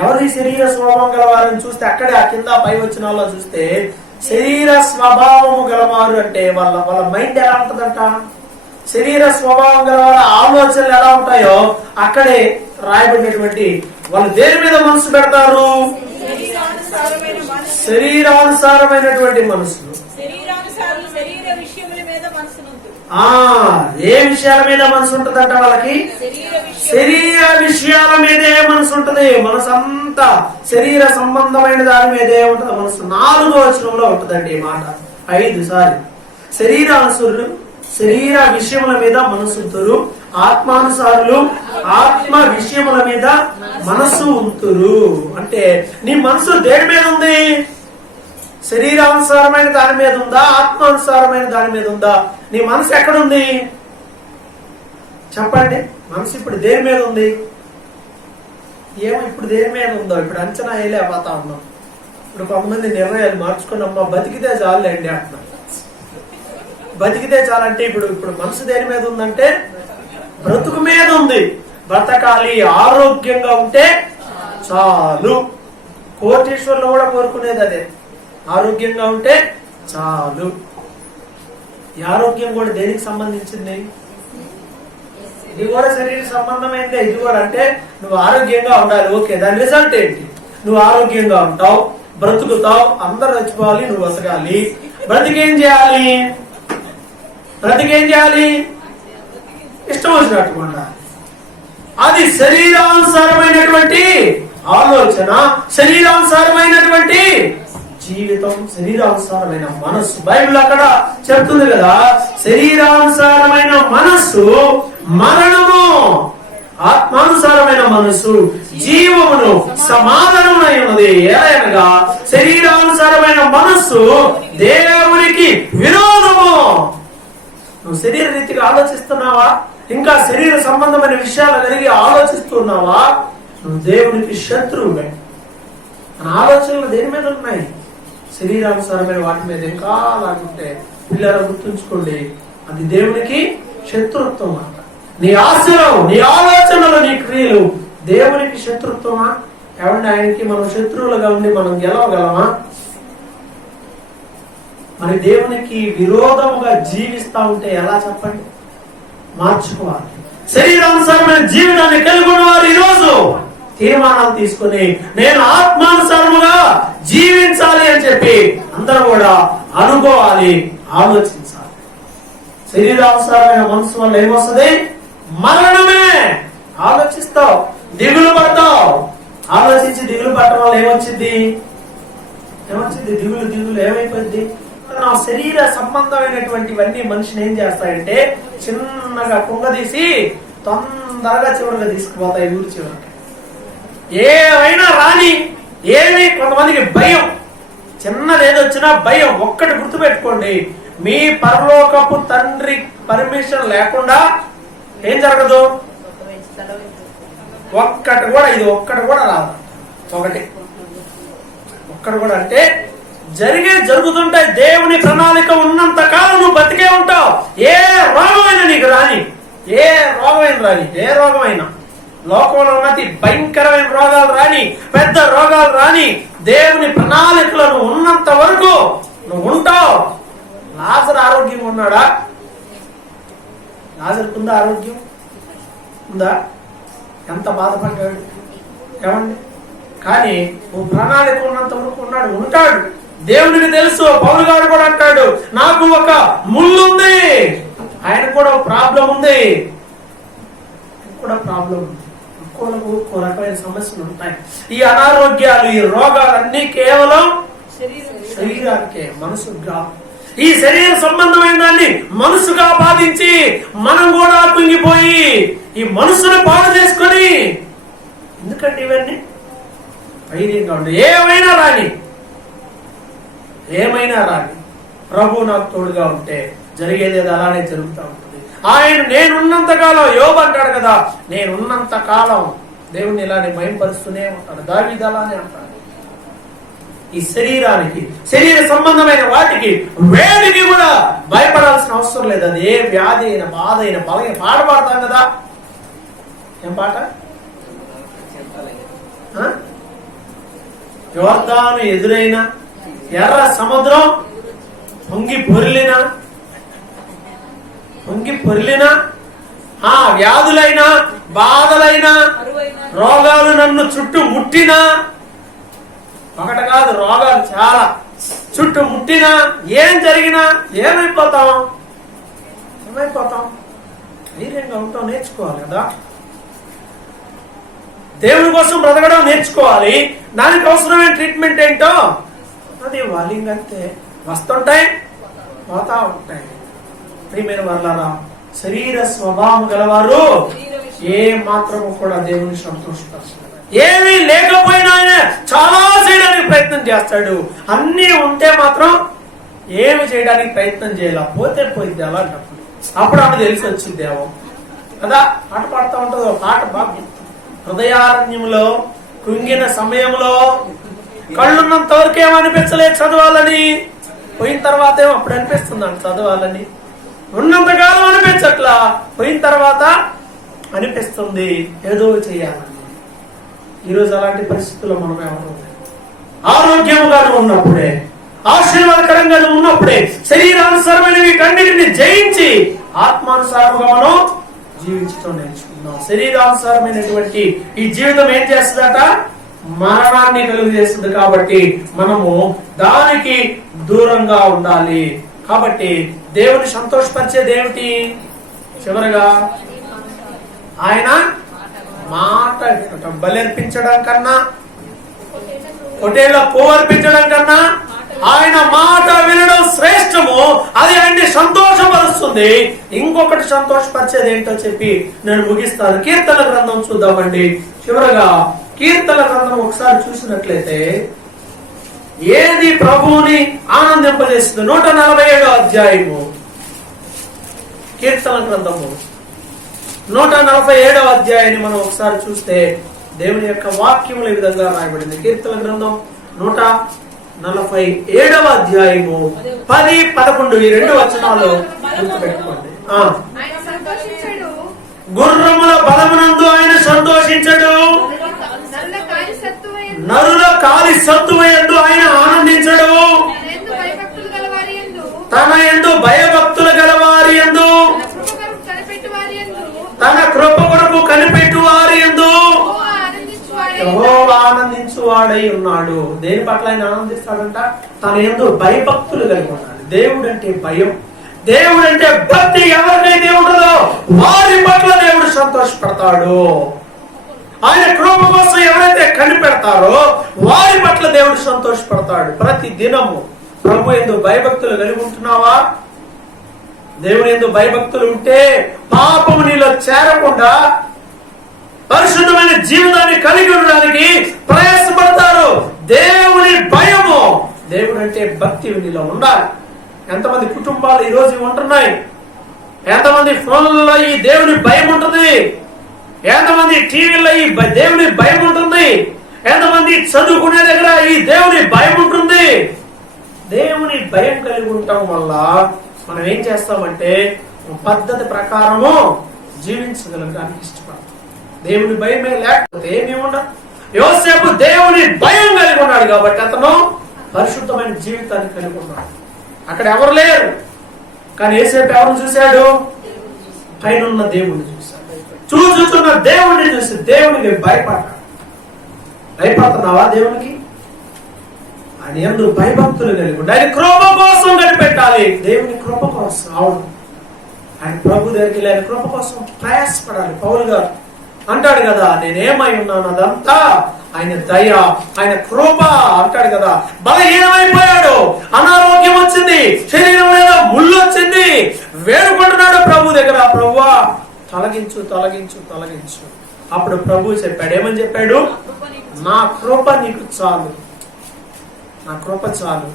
ఎవరి శరీర స్వభావం గలవారని చూస్తే అక్కడే ఆ కింద పై వచ్చిన వాళ్ళు చూస్తే శరీర స్వభావము గలవారు అంటే వాళ్ళ మైండ్ ఎలా ఉంటుందంట, శరీర స్వభావం గలవారు ఆలోచనలు ఎలా ఉంటాయో అక్కడే రాయబడినటువంటి వాళ్ళు దేని మీద మనసు పెడతారు? శరీరానుసారమైనటువంటి మనసులు. ఏ విషయాల మీద మనసు ఉంటుందంట వాళ్ళకి? శరీర విషయాల మీదే మనసు ఉంటది. మనసు అంతా శరీర సంబంధమైన దాని మీదే ఉంటది మనసు. 4వ వచనంలో ఉంటదండి ఈ మాట 5 సార్లు. శరీరానుసారులు శరీర విషయముల మీద మనసుంతురు, ఆత్మానుసారులు ఆత్మ విషయముల మీద మనసు ఉంతురు. అంటే నీ మనసు దేని మీద ఉంది? శరీరానుసారమైన దాని మీద ఉందా, ఆత్మానుసారమైన దాని మీద ఉందా? నీ మనసు ఎక్కడుంది చెప్పండి? మనసు ఇప్పుడు దేని మీద ఉంది? ఏమో ఇప్పుడు దేని మీద ఉందో ఇప్పుడు అంచనా వేయలేకపోతా ఉన్నాం. ఇప్పుడు కొంతమంది నిర్ణయాలు మార్చుకుని అమ్మా బతికితే చాలండి అంటున్నారు. బతికితే చాలంటే ఇప్పుడు మనసు దేని మీద ఉందంటే బ్రతుకు మీద ఉంది. బ్రతకాలి, ఆరోగ్యంగా ఉంటే చాలు. కోటీశ్వర్లు కూడా కోరుకునేది అదే, ఆరోగ్యంగా ఉంటే చాలు. ఈ ఆరోగ్యం కూడా దేనికి సంబంధించింది? ఇది కూడా శరీర సంబంధమైందే. ఇది కూడా అంటే నువ్వు ఆరోగ్యంగా ఉండాలి, ఓకే. దాని రిజల్ట్ ఏంటి? నువ్వు ఆరోగ్యంగా ఉంటావు, బ్రతుకుతావు, అందరు చచ్చిపోవాలి, నువ్వు బతకాలి. బ్రతికేం చేయాలి? ఇష్టం వచ్చినట్టు ఉండాలి. అది శరీరానుసారమైనటువంటి ఆలోచన, శరీరానుసారమైనటువంటి జీవితం, శరీరానుసారమైన మనస్సు. బైబిల్ అక్కడ చెప్తుంది కదా, శరీరానుసారమైన మనస్సు మరణము, ఆత్మానుసారమైన మనస్సు జీవమును సమాధానమై ఉన్నది. ఏలయనగా శరీరానుసారమైన మనస్సు దేవునికి విరోధము. నువ్వు శరీర రీతిగా ఆలోచిస్తున్నావా? ఇంకా శరీర సంబంధమైన విషయాలు కలిగి ఆలోచిస్తున్నావా? నువ్వు దేవునికి శత్రువుగా. మన ఆలోచనలు దేని మీద ఉన్నాయి? శరీరానుసారమైన వాటి మీద. ఇంకా అలాగుంటే పిల్లలు గుర్తుంచుకోండి, అది దేవునికి శత్రుత్వం అంట. నీ ఆశలు, నీ ఆలోచనలు, నీ క్రియలు దేవునికి శత్రుత్వమా? ఏమంటే ఆయనకి మనం శత్రువులుగా ఉండి మనం గెలవగలమా? మరి దేవునికి విరోధముగా జీవిస్తా ఉంటే ఎలా చెప్పండి? మార్చుకోవాలి. శరీరానుసారమైన జీవితాన్ని కలిగి వారు ఈరోజు తీర్మానాలు తీసుకుని నేను ఆత్మానుసారముగా జీవించాలి అని చెప్పి అందరూ కూడా అనుకోవాలి, ఆలోచించాలి. శరీరానుసారమైన మనసు వల్ల ఏమొస్తుంది? మరణమే. ఆలోచిస్తావు, దిగులు పడతావు. ఆలోచించి దిగులు పడటం వల్ల ఏమొచ్చింది? దిగులు ఏమైపోయింది? నా శరీర సంబంధమైనటువంటివన్నీ మనిషిని ఏం చేస్తాయంటే చిన్నగా కుంగదీసి తొందరగా చివరిగా తీసుకుపోతాయి ఊరి చివరికి. ఏమైనా రాని, ఏమి కొంతమందికి భయం, చిన్నది ఏదొచ్చినా భయం. ఒక్కటి గుర్తుపెట్టుకోండి, మీ పరలోకపు తండ్రి పర్మిషన్ లేకుండా ఏం జరగదు. ఒక్కటి కూడా రాదు. ఒక్కటి కూడా అంటే జరుగుతుంటాయి. దేవుని ప్రణాళిక ఉన్నంత కాలం నువ్వు బతికే ఉంటావు. ఏ రోగమైనా నీకు రాని, ఏ రోగమైనా లోకంలో ఉన్నది భయంకరమైన రోగాలు రాని, పెద్ద రోగాలు రాని, దేవుని ప్రణాళికలో నువ్వు ఉన్నంత వరకు నువ్వు ఉంటావు. లాజరు ఆరోగ్యంగా ఉన్నాడా? లాజరుకుందా ఆరోగ్యం? ఉందా? ఎంత బాధపడ్డాడు ఏమండి? కానీ నువ్వు ప్రణాళిక ఉన్నంత వరకు ఉంటాడు. దేవునికి తెలుసు. పౌలు గారు కూడా అంటాడు, నాకు ఒక ముళ్ళు ఉంది. ఆయన కూడా ప్రాబ్లం ఉంది. ఒక్కో రకమైన సమస్యలు ఉంటాయి. ఈ అనారోగ్యాలు, ఈ రోగాలన్నీ కేవలం శరీరానికే, మనసుగా. ఈ శరీర సంబంధమైన దాన్ని మనసుగా బాధించి మనం కూడా కుంగిపోయి ఈ మనసును పాడు చేసుకొని, ఎందుకంటే ఇవన్నీ ధైర్యంగా ఉండి ఏమైనా రాని ప్రభు నాకు తోడుగా ఉంటే జరిగేది అలానే జరుగుతూ ఉంటుంది. ఆయన నేనున్నంత కాలం, యోబు అంటాడు కదా, నేనున్నంత కాలం దేవుణ్ణి ఇలానే మహింపరుస్తూనే ఉంటాడు. దావీదు అలానే అంటాడు. ఈ శరీరానికి, శరీర సంబంధమైన వాటికి, వేడికి కూడా భయపడాల్సిన అవసరం లేదు. అది ఏ వ్యాధి అయినా, బాధ అయినా, బలమైన పాట పాడతాం కదా. ఏం పాట? యోర్దాను ఎదురైన ఎర్ర సముద్రం పొంగి పొర్లిన ఆ వ్యాధులైనా, బాధలైనా, రోగాలు నన్ను చుట్టూ ముట్టినా, ఒకటి కాదు రోగాలు చాలా చుట్టూ ముట్టినా, ఏం జరిగినా ఏమైపోతాం? ధైర్యంగా ఉంటాం. నేర్చుకోవాలి కదా, దేవుని కోసం బ్రతకడం నేర్చుకోవాలి. దానికి అవసరమైన ట్రీట్మెంట్ ఏంటో అది ఇవ్వాలి. ఇంకంతే. వస్తుంటాయి, పోతా ఉంటాయి. ప్రియమైన వారలారా, శరీర స్వభావం గలవారు ఏ మాత్రము కూడా దేవుని సంతోషపరచలేదు. ఏమీ లేకపోయినా చాలా చేయడానికి ప్రయత్నం చేస్తాడు. అన్నీ ఉంటే మాత్రం ఏమి చేయడానికి ప్రయత్నం చేయాల. పోతే పోయింది అలాంటప్పుడు. అప్పుడు ఆమె తెలిసి వచ్చిందేమో కదా. పాట పాడుతూ ఉంటుంది. పాట బాగా హృదయారణ్యంలో కృంగిన సమయంలో కళ్ళున్నంత వరకు ఏమనిపించలేదు చదవాలని. పోయిన తర్వాత ఏమో అప్పుడు అనిపిస్తుంది అంట చదవాలని. ఉన్నంతకాలం అనిపించట్లా, పోయిన తర్వాత అనిపిస్తుంది ఏదో చేయాలని. ఈరోజు అలాంటి పరిస్థితుల్లో మనం ఎవరు ఆరోగ్యంగా ఉన్నప్పుడే, ఆశీర్వాదకరంగా ఉన్నప్పుడే, శరీరానుసారమైన వీటన్నిటిని జయించి ఆత్మానుసారంగా మనం జీవించడం నేర్చుకుందాం. శరీరానుసారమైనటువంటి ఈ జీవితం ఏం చేస్తుందట? మరణాన్ని కలుగు చేస్తుంది. కాబట్టి మనము దానికి దూరంగా ఉండాలి. కాబట్టి దేవుని సంతోషపరిచేది ఏమిటి? చివరగా ఆయన మాట వినటం. బలర్పించడం కన్నా, పొట్టేళ్ల పువ్వు అర్పించడం కన్నా ఆయన మాట వినడం శ్రేష్టము. అది ఆయన్ని సంతోషపరుస్తుంది. ఇంకొకటి సంతోషపరిచేది ఏంటో చెప్పి నేను ముగిస్తాను. కీర్తన గ్రంథం చూద్దామండి. చివరగా కీర్తన గ్రంథం ఒకసారి చూసినట్లయితే ఏది ప్రభువుని ఆనందింపజేస్తుంది? 147వ అధ్యాయము కీర్తన గ్రంథము 147వ అధ్యాయాన్ని మనం ఒకసారి చూస్తే దేవుని యొక్క వాక్యములు ఈ విధంగా రాయబడింది. కీర్తన గ్రంథం 147వ అధ్యాయము 10, 11 ఈ రెండు వచనాలు గుర్తుపెట్టుకోండి. గుర్రముల బలమునందు ఆయన సంతోషించడు, నరుల కాలి సత్తువయందు ఆయన ఆనందించడు. తన కృప కొరకు కనిపెట్టు వారి యందు యెహోవా ఆనందించువాడై ఉన్నాడు. దేని పట్ల ఆయన ఆనందిస్తాడంట? తన యందు భయభక్తులు కలిగి ఉన్నాడు. దేవుడు అంటే భయం, దేవుడు అంటే భక్తి. ఎవరికైతే ఉంటుందో వారి పట్ల దేవుడు సంతోషపడతాడు. ఆయన కృప కోసం ఎవరైతే కనిపెడతారో వారి పట్ల దేవుడు సంతోషపడతాడు. ప్రతి దినము ప్రభు యందు భయభక్తులు కలిగి ఉంటున్నావా? దేవుని యందు భయభక్తులు ఉంటే పాపము నీలో చేరకుండా పరిశుద్ధమైన జీవితాన్ని కలిగి ఉండడానికి ప్రయాసపడతారు. దేవుని భయము, దేవుడు అంటే భక్తి నీలో ఉండాలి. ఎంతమంది కుటుంబాలు ఈ రోజు ఉంటున్నాయి? ఎంతమంది ఫోన్లలో ఈ దేవుని భయం ఉంటుంది? ఎంతమంది టీవీలో ఈ దేవుని భయం ఉంటుంది? ఎంతమంది చదువుకునే దగ్గర ఈ దేవుని భయం ఉంటుంది? దేవుని భయం కలిగి ఉండటం వల్ల మనం ఏం చేస్తామంటే పద్ధతి ప్రకారము జీవించగలగడానికి ఇష్టపడతాం. దేవుని భయమే లేకపోతే ఏమీ ఉండదు. యోసేపు దేవుని భయం కలిగి ఉన్నాడు కాబట్టి అతను పరిశుద్ధమైన జీవితాన్ని కలిగి ఉన్నాడు. అక్కడ ఎవరు లేరు, కానీ యోసేపు ఎవరిని చూశాడు? పైన ఉన్న దేవుణ్ణి చూశాడు. చూస్తున్న దేవుణ్ణి చూసి దేవునికి భయపడ్డాడు. భయపడుతున్నావా దేవునికి? ఆయన యందు భయభక్తులు కలిగి ఉండి ఆయన కృప కోసం కనిపెట్టాలి. దేవుని కృప కోసం. అవును, ఆయన ప్రభు దగ్గరికి ఆయన కృప కోసం ప్రయాసపడాలి. పౌలు గారు అంటాడు కదా, నేనేమై ఉన్నాను అదంతా ఆయన దయ, ఆయన కృప అంటాడు కదా. బలహీనమైపోయాడు, అనారోగ్యం వచ్చింది, శరీరం మీద ముళ్ళు వచ్చింది, వేడుకుంటున్నాడు ప్రభు దగ్గర, ప్రభువా తొలగించు తొలగించు తొలగించు. అప్పుడు ప్రభు చెప్పాడు, ఏమని చెప్పాడు? నా కృప నీకు చాలు, నా కృప చాలు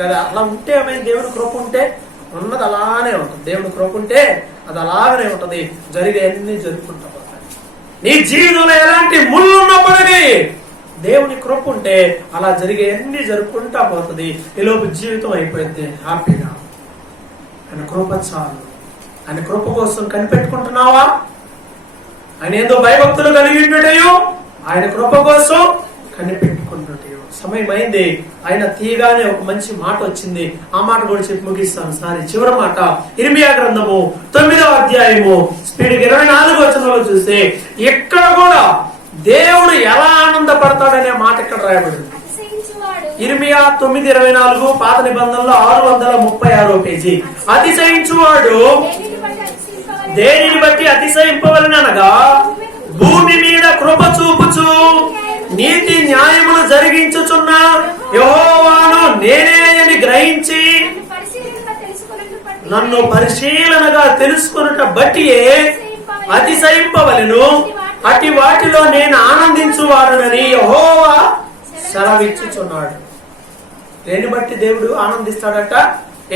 కదా. అలా ఉంటే ఏమైంది? దేవుని కృప ఉంటే ఉన్నది అలానే ఉంటుంది. దేవుని కృప ఉంటే అది అలాగనే ఉంటది. జరిగే అన్ని జరుపుకుంటా పోతాయి. నీ జీవితంలో ఎలాంటి ముళ్ళు ఉన్నప్పటికీ దేవుని కృప ఉంటే అలా జరిగే అన్ని జరుపుకుంటా పోతుంది. ఈలోపు జీవితం అయిపోయింది హ్యాపీగా. ఆయన కృప చాలు. ఆయన కృప కోసం కనిపెట్టుకుంటున్నావా? ఆయన ఏదో భయభక్తులు కలిగి ఉంటున్నాయో ఆయన కృప కోసం కనిపెట్టుకుంటున్నాయో. సమయం అయింది. ఆయన తీయగానే ఒక మంచి మాట వచ్చింది. ఆ మాట కూడా చెప్పి ముగిస్తాను. చివరి మాట ఇర్మియా గ్రంథము 9వ అధ్యాయము స్పీడ్కి 24వ వచనంలో చూస్తే ఇక్కడ కూడా దేవుడు ఎలా ఆనందపడతాడనే మాట ఇక్కడ రాయబడింది. ఇర్మియా 9:24 పాత నిబంధనలో 636వ పేజీ. అతిశయించువాడు దేనిని బట్టి అతిశయింపవలనగా భూమి మీద కృప చూపుచు నీతి న్యాయములు జరిగించుచున్న యెహోవాను నేనే అని గ్రహించి నన్ను పరిశీలనగా తెలుసుకొనుట బట్టియే అతిశయింపవలెను, అట్టి వాటిలో నేను ఆనందించువాడునని యెహోవా సెలవిచ్చుచున్నాడు. దేని బట్టి దేవుడు ఆనందిస్తాడట?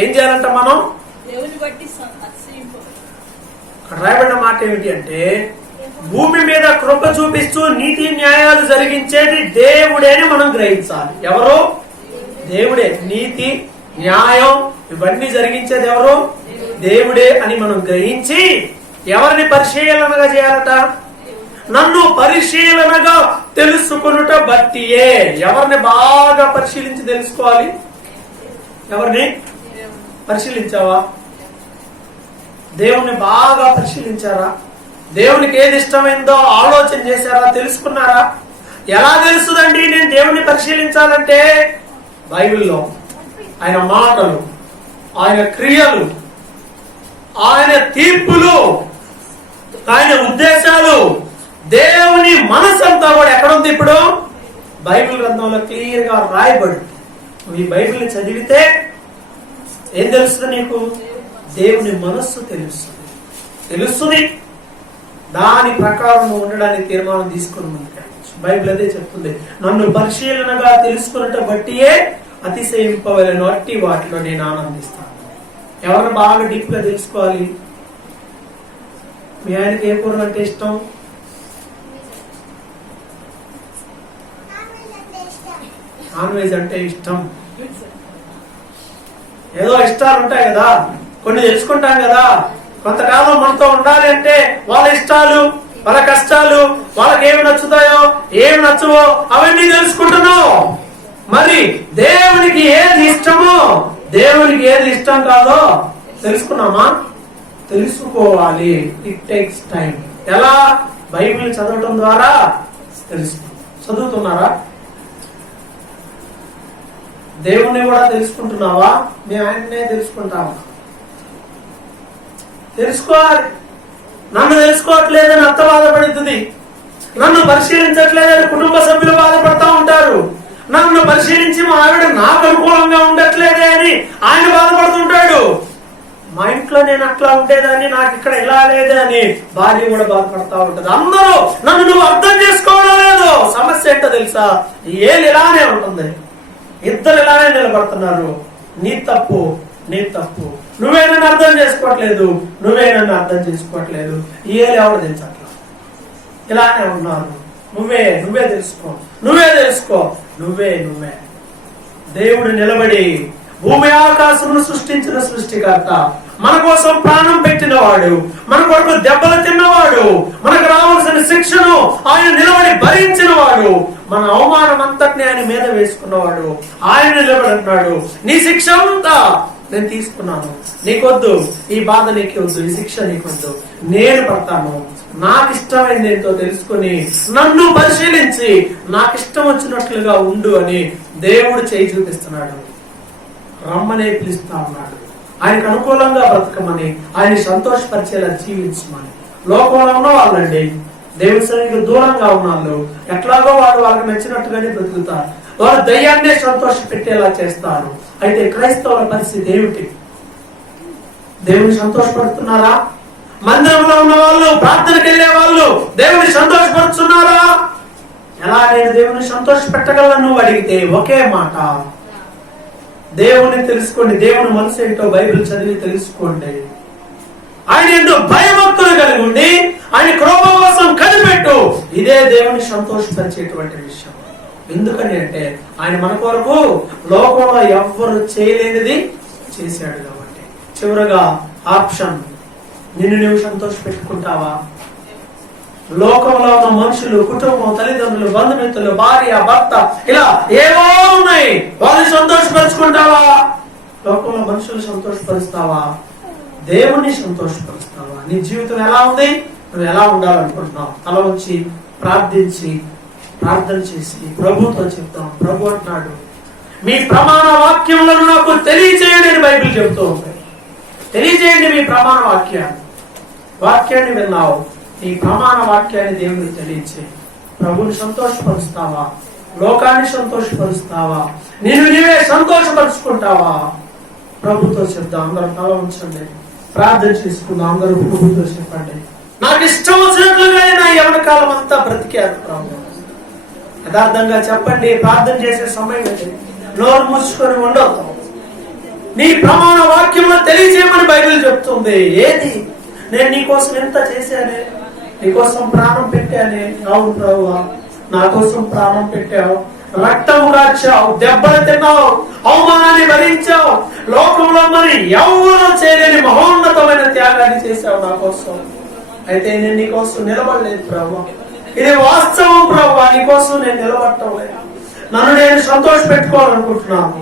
ఏం చేయాలంట మనం? రాయబడిన మాట ఏమిటి అంటే, భూమి మీద కృప చూపిస్తూ నీతి న్యాయాలు జరిగించేది దేవుడే అని మనం గ్రహించాలి. ఎవరు? దేవుడే. నీతి న్యాయం ఇవన్నీ జరిగించేది ఎవరు? దేవుడే అని మనం గ్రహించి ఎవరిని పరిశీలనగా చేయాలట? నన్ను పరిశీలనగా తెలుసుకొనుట బట్టియే. ఎవరిని బాగా పరిశీలించి తెలుసుకోవాలి? ఎవరిని పరిశీలించావా? దేవుణ్ణి బాగా పరిశీలించారా? దేవునికి ఏది ఇష్టమైందో ఆలోచన చేశారా? తెలుసుకున్నారా? ఎలా తెలుస్తుందండి నేను దేవుణ్ణి పరిశీలించాలంటే? బైబిల్లో ఆయన మాటలు, ఆయన క్రియలు, ఆయన తీర్పులు, ఆయన ఉద్దేశాలు, దేవుని మనసంతా కూడా ఎక్కడుంది? ఇప్పుడు బైబిల్ గ్రంథంలో క్లియర్ గా రాయబడి. నువ్వు ఈ బైబిల్ని చదివితే ఏం తెలుస్తుంది నీకు? దేవుని మనస్సు తెలుస్తుంది. దాని ప్రకారం నువ్వు ఉండడానికి తీర్మానం తీసుకుని ముందుకెళ్ళచ్చు. బైబిల్ అదే చెప్తుంది, నన్ను పరిశీలనగా తెలుసుకున్నట్టు బట్టియే అతిశయింపవలెను, అట్టి వాటిలో నేను ఆనందిస్తాను. ఎవరిని బాగా డీప్ గా తెలుసుకోవాలి? మీ ఆయనకి ఏ కూరలు అంటే ఇష్టం? నాన్ వెజ్ అంటే ఇష్టం. ఏదో ఇష్టాలు ఉంటాయి కదా, కొన్ని తెలుసుకుంటాం కదా. కొంతకాలం మనతో ఉండాలి అంటే వాళ్ళ ఇష్టాలు, వాళ్ళ కష్టాలు, వాళ్ళకి ఏమి నచ్చుతాయో ఏమి నచ్చవో అవన్నీ తెలుసుకుంటున్నావు. మరి దేవునికి ఏది ఇష్టమో, దేవునికి ఏది ఇష్టం కాదో తెలుసుకున్నామా? తెలుసుకోవాలి. It takes time. ఎలా? బైబిల్ చదవటం ద్వారా తెలుసుకుంటాం. చదువుతున్నారా? దేవుణ్ణి కూడా తెలుసుకుంటున్నావా? మేము ఆయన్నే తెలుసుకుంటావా? తెలుసుకోవాలి. నన్ను తెలుసుకోవట్లేదని అత్త బాధపడుతుంది, నన్ను పరిశీలించట్లేదని కుటుంబ సభ్యులు బాధపడతా ఉంటారు, నన్ను పరిశీలించి మా ఆవిడ నాకు అనుకూలంగా ఉండట్లేదే అని ఆయన బాధపడుతుంటాడు, మా ఇంట్లో నేను అట్లా ఉండేదాన్ని నాకు ఇక్కడ ఇలా లేదే అని భార్య కూడా బాధపడతా ఉంటది. అందరూ నన్ను నువ్వు అర్థం చేసుకోవడం లేదు. సమస్య ఏంటో తెలుసా? ఏళ్ళు ఇలానే ఉంటుంది, ఇద్దరు ఇలానే నిలబడుతున్నారు. నీ తప్పు, నీ తప్పు, నువ్వే నన్ను అర్థం చేసుకోవట్లేదు, నువ్వే నన్ను అర్థం చేసుకోవట్లేదు. ఏళ్ళు ఎవరు తెలుసట్లా ఇలానే ఉన్నారు. నువ్వే తెలుసుకో, నువ్వే తెలుసుకో, నువ్వే. దేవుడు నిలబడి భూమి ఆకాశమును సృష్టించిన సృష్టికర్త, మన కోసం ప్రాణం పెట్టినవాడు, మన కొరకు దెబ్బలు తిన్నవాడు, మనకు రావాల్సిన శిక్షను ఆయన నిలబడి భరించిన వాడు, మన అవమానం అంతటిని ఆయన మీద వేసుకున్నవాడు. ఆయన నిలబడుతున్నాడు, నీ శిక్ష అంతా నేను తీసుకున్నాను, నీకొద్దు, ఈ బాధ నీకొద్దు, ఈ శిక్ష నీకొద్దు, నేను పడతాను. నాకు ఇష్టమైంది ఏంటో తెలుసుకుని నన్ను పరిశీలించి నాకు ఇష్టం వచ్చినట్లుగా ఉండు అని దేవుడు చేయి చూపిస్తున్నాడు. రమ్మనే పిలుస్తా ఉన్నాడు. ఆయనకు అనుకూలంగా బ్రతకమని, ఆయన సంతోషపరిచేలా జీవించమని. లోకంలో ఉన్న వాళ్ళండి దేవుని సన్నిధికి దూరంగా ఉన్నాళ్ళు ఎట్లాగో వాళ్ళకి నచ్చినట్టుగానే బ్రతుకుతారు. వారు దయ్యాన్నే సంతోష పెట్టేలా చేస్తారు. అయితే క్రైస్తవుల పరిస్థితి ఏమిటి? దేవుని సంతోషపడుతున్నారా? మందిరంలో ఉన్న వాళ్ళు, ప్రార్థనకి వెళ్లే వాళ్ళు దేవుని సంతోషపరుస్తున్నారా? ఎలా నేను దేవుని సంతోష పెట్టగలను నువ్వు అడిగితే ఒకే మాట, దేవుని తెలుసుకోండి. దేవుని మనసు ఏంటో బైబిల్ చదివి తెలుసుకోండి. ఆయన ఏంటో భయభక్తులు కలిగి ఉండి ఆయన కృప కోసం కనిపెట్టు. ఇదే దేవుని సంతోషపరిచేటువంటి విషయం. ఎందుకని అంటే ఆయన మన కొరకు లోకంలో ఎవ్వరు చేయలేనిది చేశాడు కాబట్టి. చివరగా ఆప్షన్, నిన్ను నువ్వు సంతోష పెట్టుకుంటావా? లోకంలో ఉన్న మనుషులు, కుటుంబం, తల్లిదండ్రులు, బంధుమిత్రులు, భార్య, భర్త, ఇలా ఏవో ఉన్నాయి, వాళ్ళని సంతోషపరుచుకుంటావా? లోకంలో మనుషులు సంతోషపరుస్తావా? దేవుణ్ణి సంతోషపరుస్తావా? నీ జీవితం ఎలా ఉంది? నువ్వు ఎలా ఉండాలనుకుంటున్నావు? తల వచ్చి ప్రార్థన చేసి ప్రభుతో చెప్తాం. ప్రభు అంటున్నాడు, మీ ప్రమాణ వాక్యములను నాకు తెలియజేయండి అని బైబిల్ చెబుతూ ఉంది. తెలియజేయండి మీ ప్రమాణ వాక్యాన్ని విన్నావు, ఈ ప్రమాణ వాక్యాన్ని దేవుడికి తెలియచేయి. ప్రభుని సంతోషపరుస్తావా? లోకాన్ని సంతోషపరుస్తావా? నీవే సంతోషపరుచుకుంటావా? ప్రభుతో చెప్తాం. అందరూ తల ఉంచండి, ప్రార్థన చేసుకుందాం. అందరూ ప్రభుతో చెప్పండి, నాకు ఇష్టం వచ్చినట్లుగానే నా యవన కాలం అంతా బ్రతికారు ప్రభు. యథార్థంగా చెప్పండి, ప్రార్థన చేసే సమయం నోరు మూసుకొని ఉండవు. నీ ప్రమాణ వాక్యంలో తెలియజేయమని బైబిల్ చెప్తుంది. ఏది? నేను నీకోసం ఎంత చేశానే, నీకోసం ప్రాణం పెట్టానే. అవును ప్రభువా, నా కోసం ప్రాణం పెట్టావు, రక్తం రాచావు, దెబ్బలు తిన్నావు, అవమానాన్ని భరించావు, లోకంలో మరి ఎవరు చేయలేని మహోన్నతమైన త్యాగాన్ని చేశావు నా కోసం. అయితే నేను నీకోసం నిలబడలేదు ప్రభువా, ఇది వాస్తవం ప్రభువా, నీకోసం నేను నిలబడటం లేదు. నన్ను నేను సంతోష పెట్టుకోవాలనుకుంటున్నాను,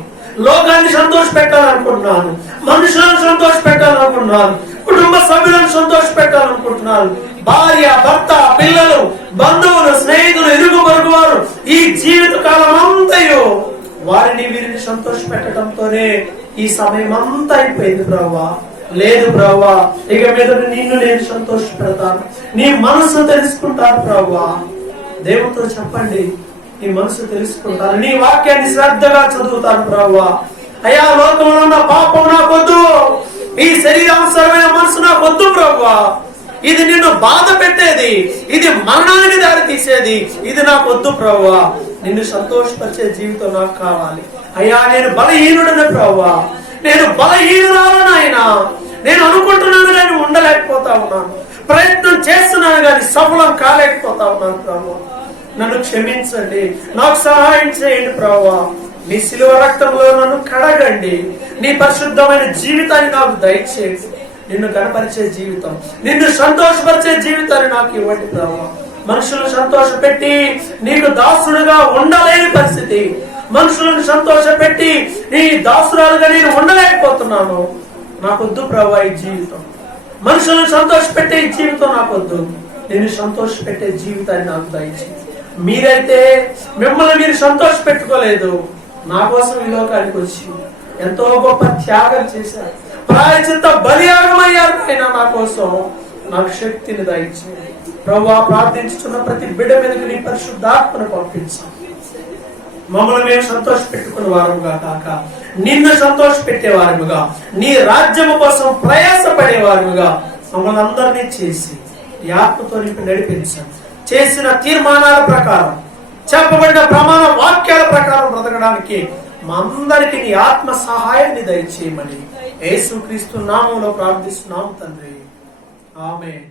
లోకాన్ని సంతోష పెట్టాలనుకుంటున్నాను, మనుషులను సంతోష పెట్టాలనుకుంటున్నాను, కుటుంబ సభ్యులను సంతోష పెట్టాలనుకుంటున్నాను, భార్య, భర్త, పిల్లలు, బంధువులు, స్నేహితులు, ఇరుగు పొరుగు వారు, ఈ జీవిత కాలం అంతయు వారిని వీరిని సంతోష పెట్టడంతోనే ఈ సమయం అంతా అయిపోయింది ప్రభువా. లేదు ప్రభువా, ఇక మీద నిన్ను నేను సంతోష పెడతాను, నీ మనసు తెలుసుకుంటాను ప్రభువా. దేవుడితో చెప్పండి, నీ మనసు తెలుసుకుంటాను, నీ వాక్యాన్ని శ్రద్ధగా చదువుతాను ప్రభువా. అయ్యా, లోకంలో ఉన్న పాపం నాకొద్దు, ఈ శరీరానుసరమైన మనసు నాకొద్దు ప్రభువా. ఇది నిన్ను బాధ పెట్టేది, ఇది మరణానికి దారి తీసేది, ఇది నాకు వద్దు ప్రభువా. నిన్ను సంతోషపరిచే జీవితం నాకు కావాలి. అయ్యా, నేను బలహీనుడనే ప్రభువా, నేను బలహీనురాలను ఆయన. నేను అనుకుంటున్నాను కానీ ఉండలేకపోతా ఉన్నాను, ప్రయత్నం చేస్తున్నాను కానీ సఫలం కాలేకపోతా ఉన్నాను ప్రభువా. నన్ను క్షమించండి, నాకు సహాయం చేయండి ప్రభువా. నీ శిలువ రక్తంలో నన్ను కడగండి, నీ పరిశుద్ధమైన జీవితాన్ని నాకు దయచేయండి. నిన్ను కనపరిచే జీవితం, నిన్ను సంతోషపరిచే జీవితాన్ని నాకు ఇవ్వండి ప్రభువా. మనుషులను సంతోష పెట్టి నీకు దాసుడుగా ఉండలేని పరిస్థితి, మనుషులను సంతోష పెట్టి నీ దాసురాలుగా నేను ఉండలేకపోతున్నాను. నాకొద్దు ప్రభువా ఈ జీవితం, మనుషులను సంతోష పెట్టే ఈ జీవితం నాకొద్దు. నేను సంతోష పెట్టే జీవితాన్ని నాకు దయచేయండి. మీరైతే మిమ్మల్ని మీరు సంతోష పెట్టుకోలేదు, నా కోసం ఈ లోకానికి వచ్చి ఎంతో గొప్ప త్యాగం చేశారు, ప్రాయచిత్త బలియాగమయ్యారు. ఆయన నా కోసం నాకు శక్తిని దయచేయండి. ప్రభువా, ప్రార్థించుతున్న ప్రతి బిడ్డ మీదకి నీ పరిశుద్ధాత్మను పంపించాం. మమ్మల్ని మేము సంతోష పెట్టుకునే వారముగా కాక నిన్ను సంతోష పెట్టేవారముగా, నీ రాజ్యము కోసం ప్రయాసపడేవారముగా మమ్మల్ని అందరినీ చేసి ఈ ఆత్మతో నింపి నడిపించండి. చేసిన తీర్మానాల ప్రకారం, చెప్పబడిన ప్రమాణ వాక్యాల ప్రకారం బ్రతకడానికి మా అందరికీ నీ ఆత్మ సహాయాన్ని దయచేయమని యేసుక్రీస్తు నామములో ప్రార్థిస్తున్నాము తండ్రి. ఆమేన్.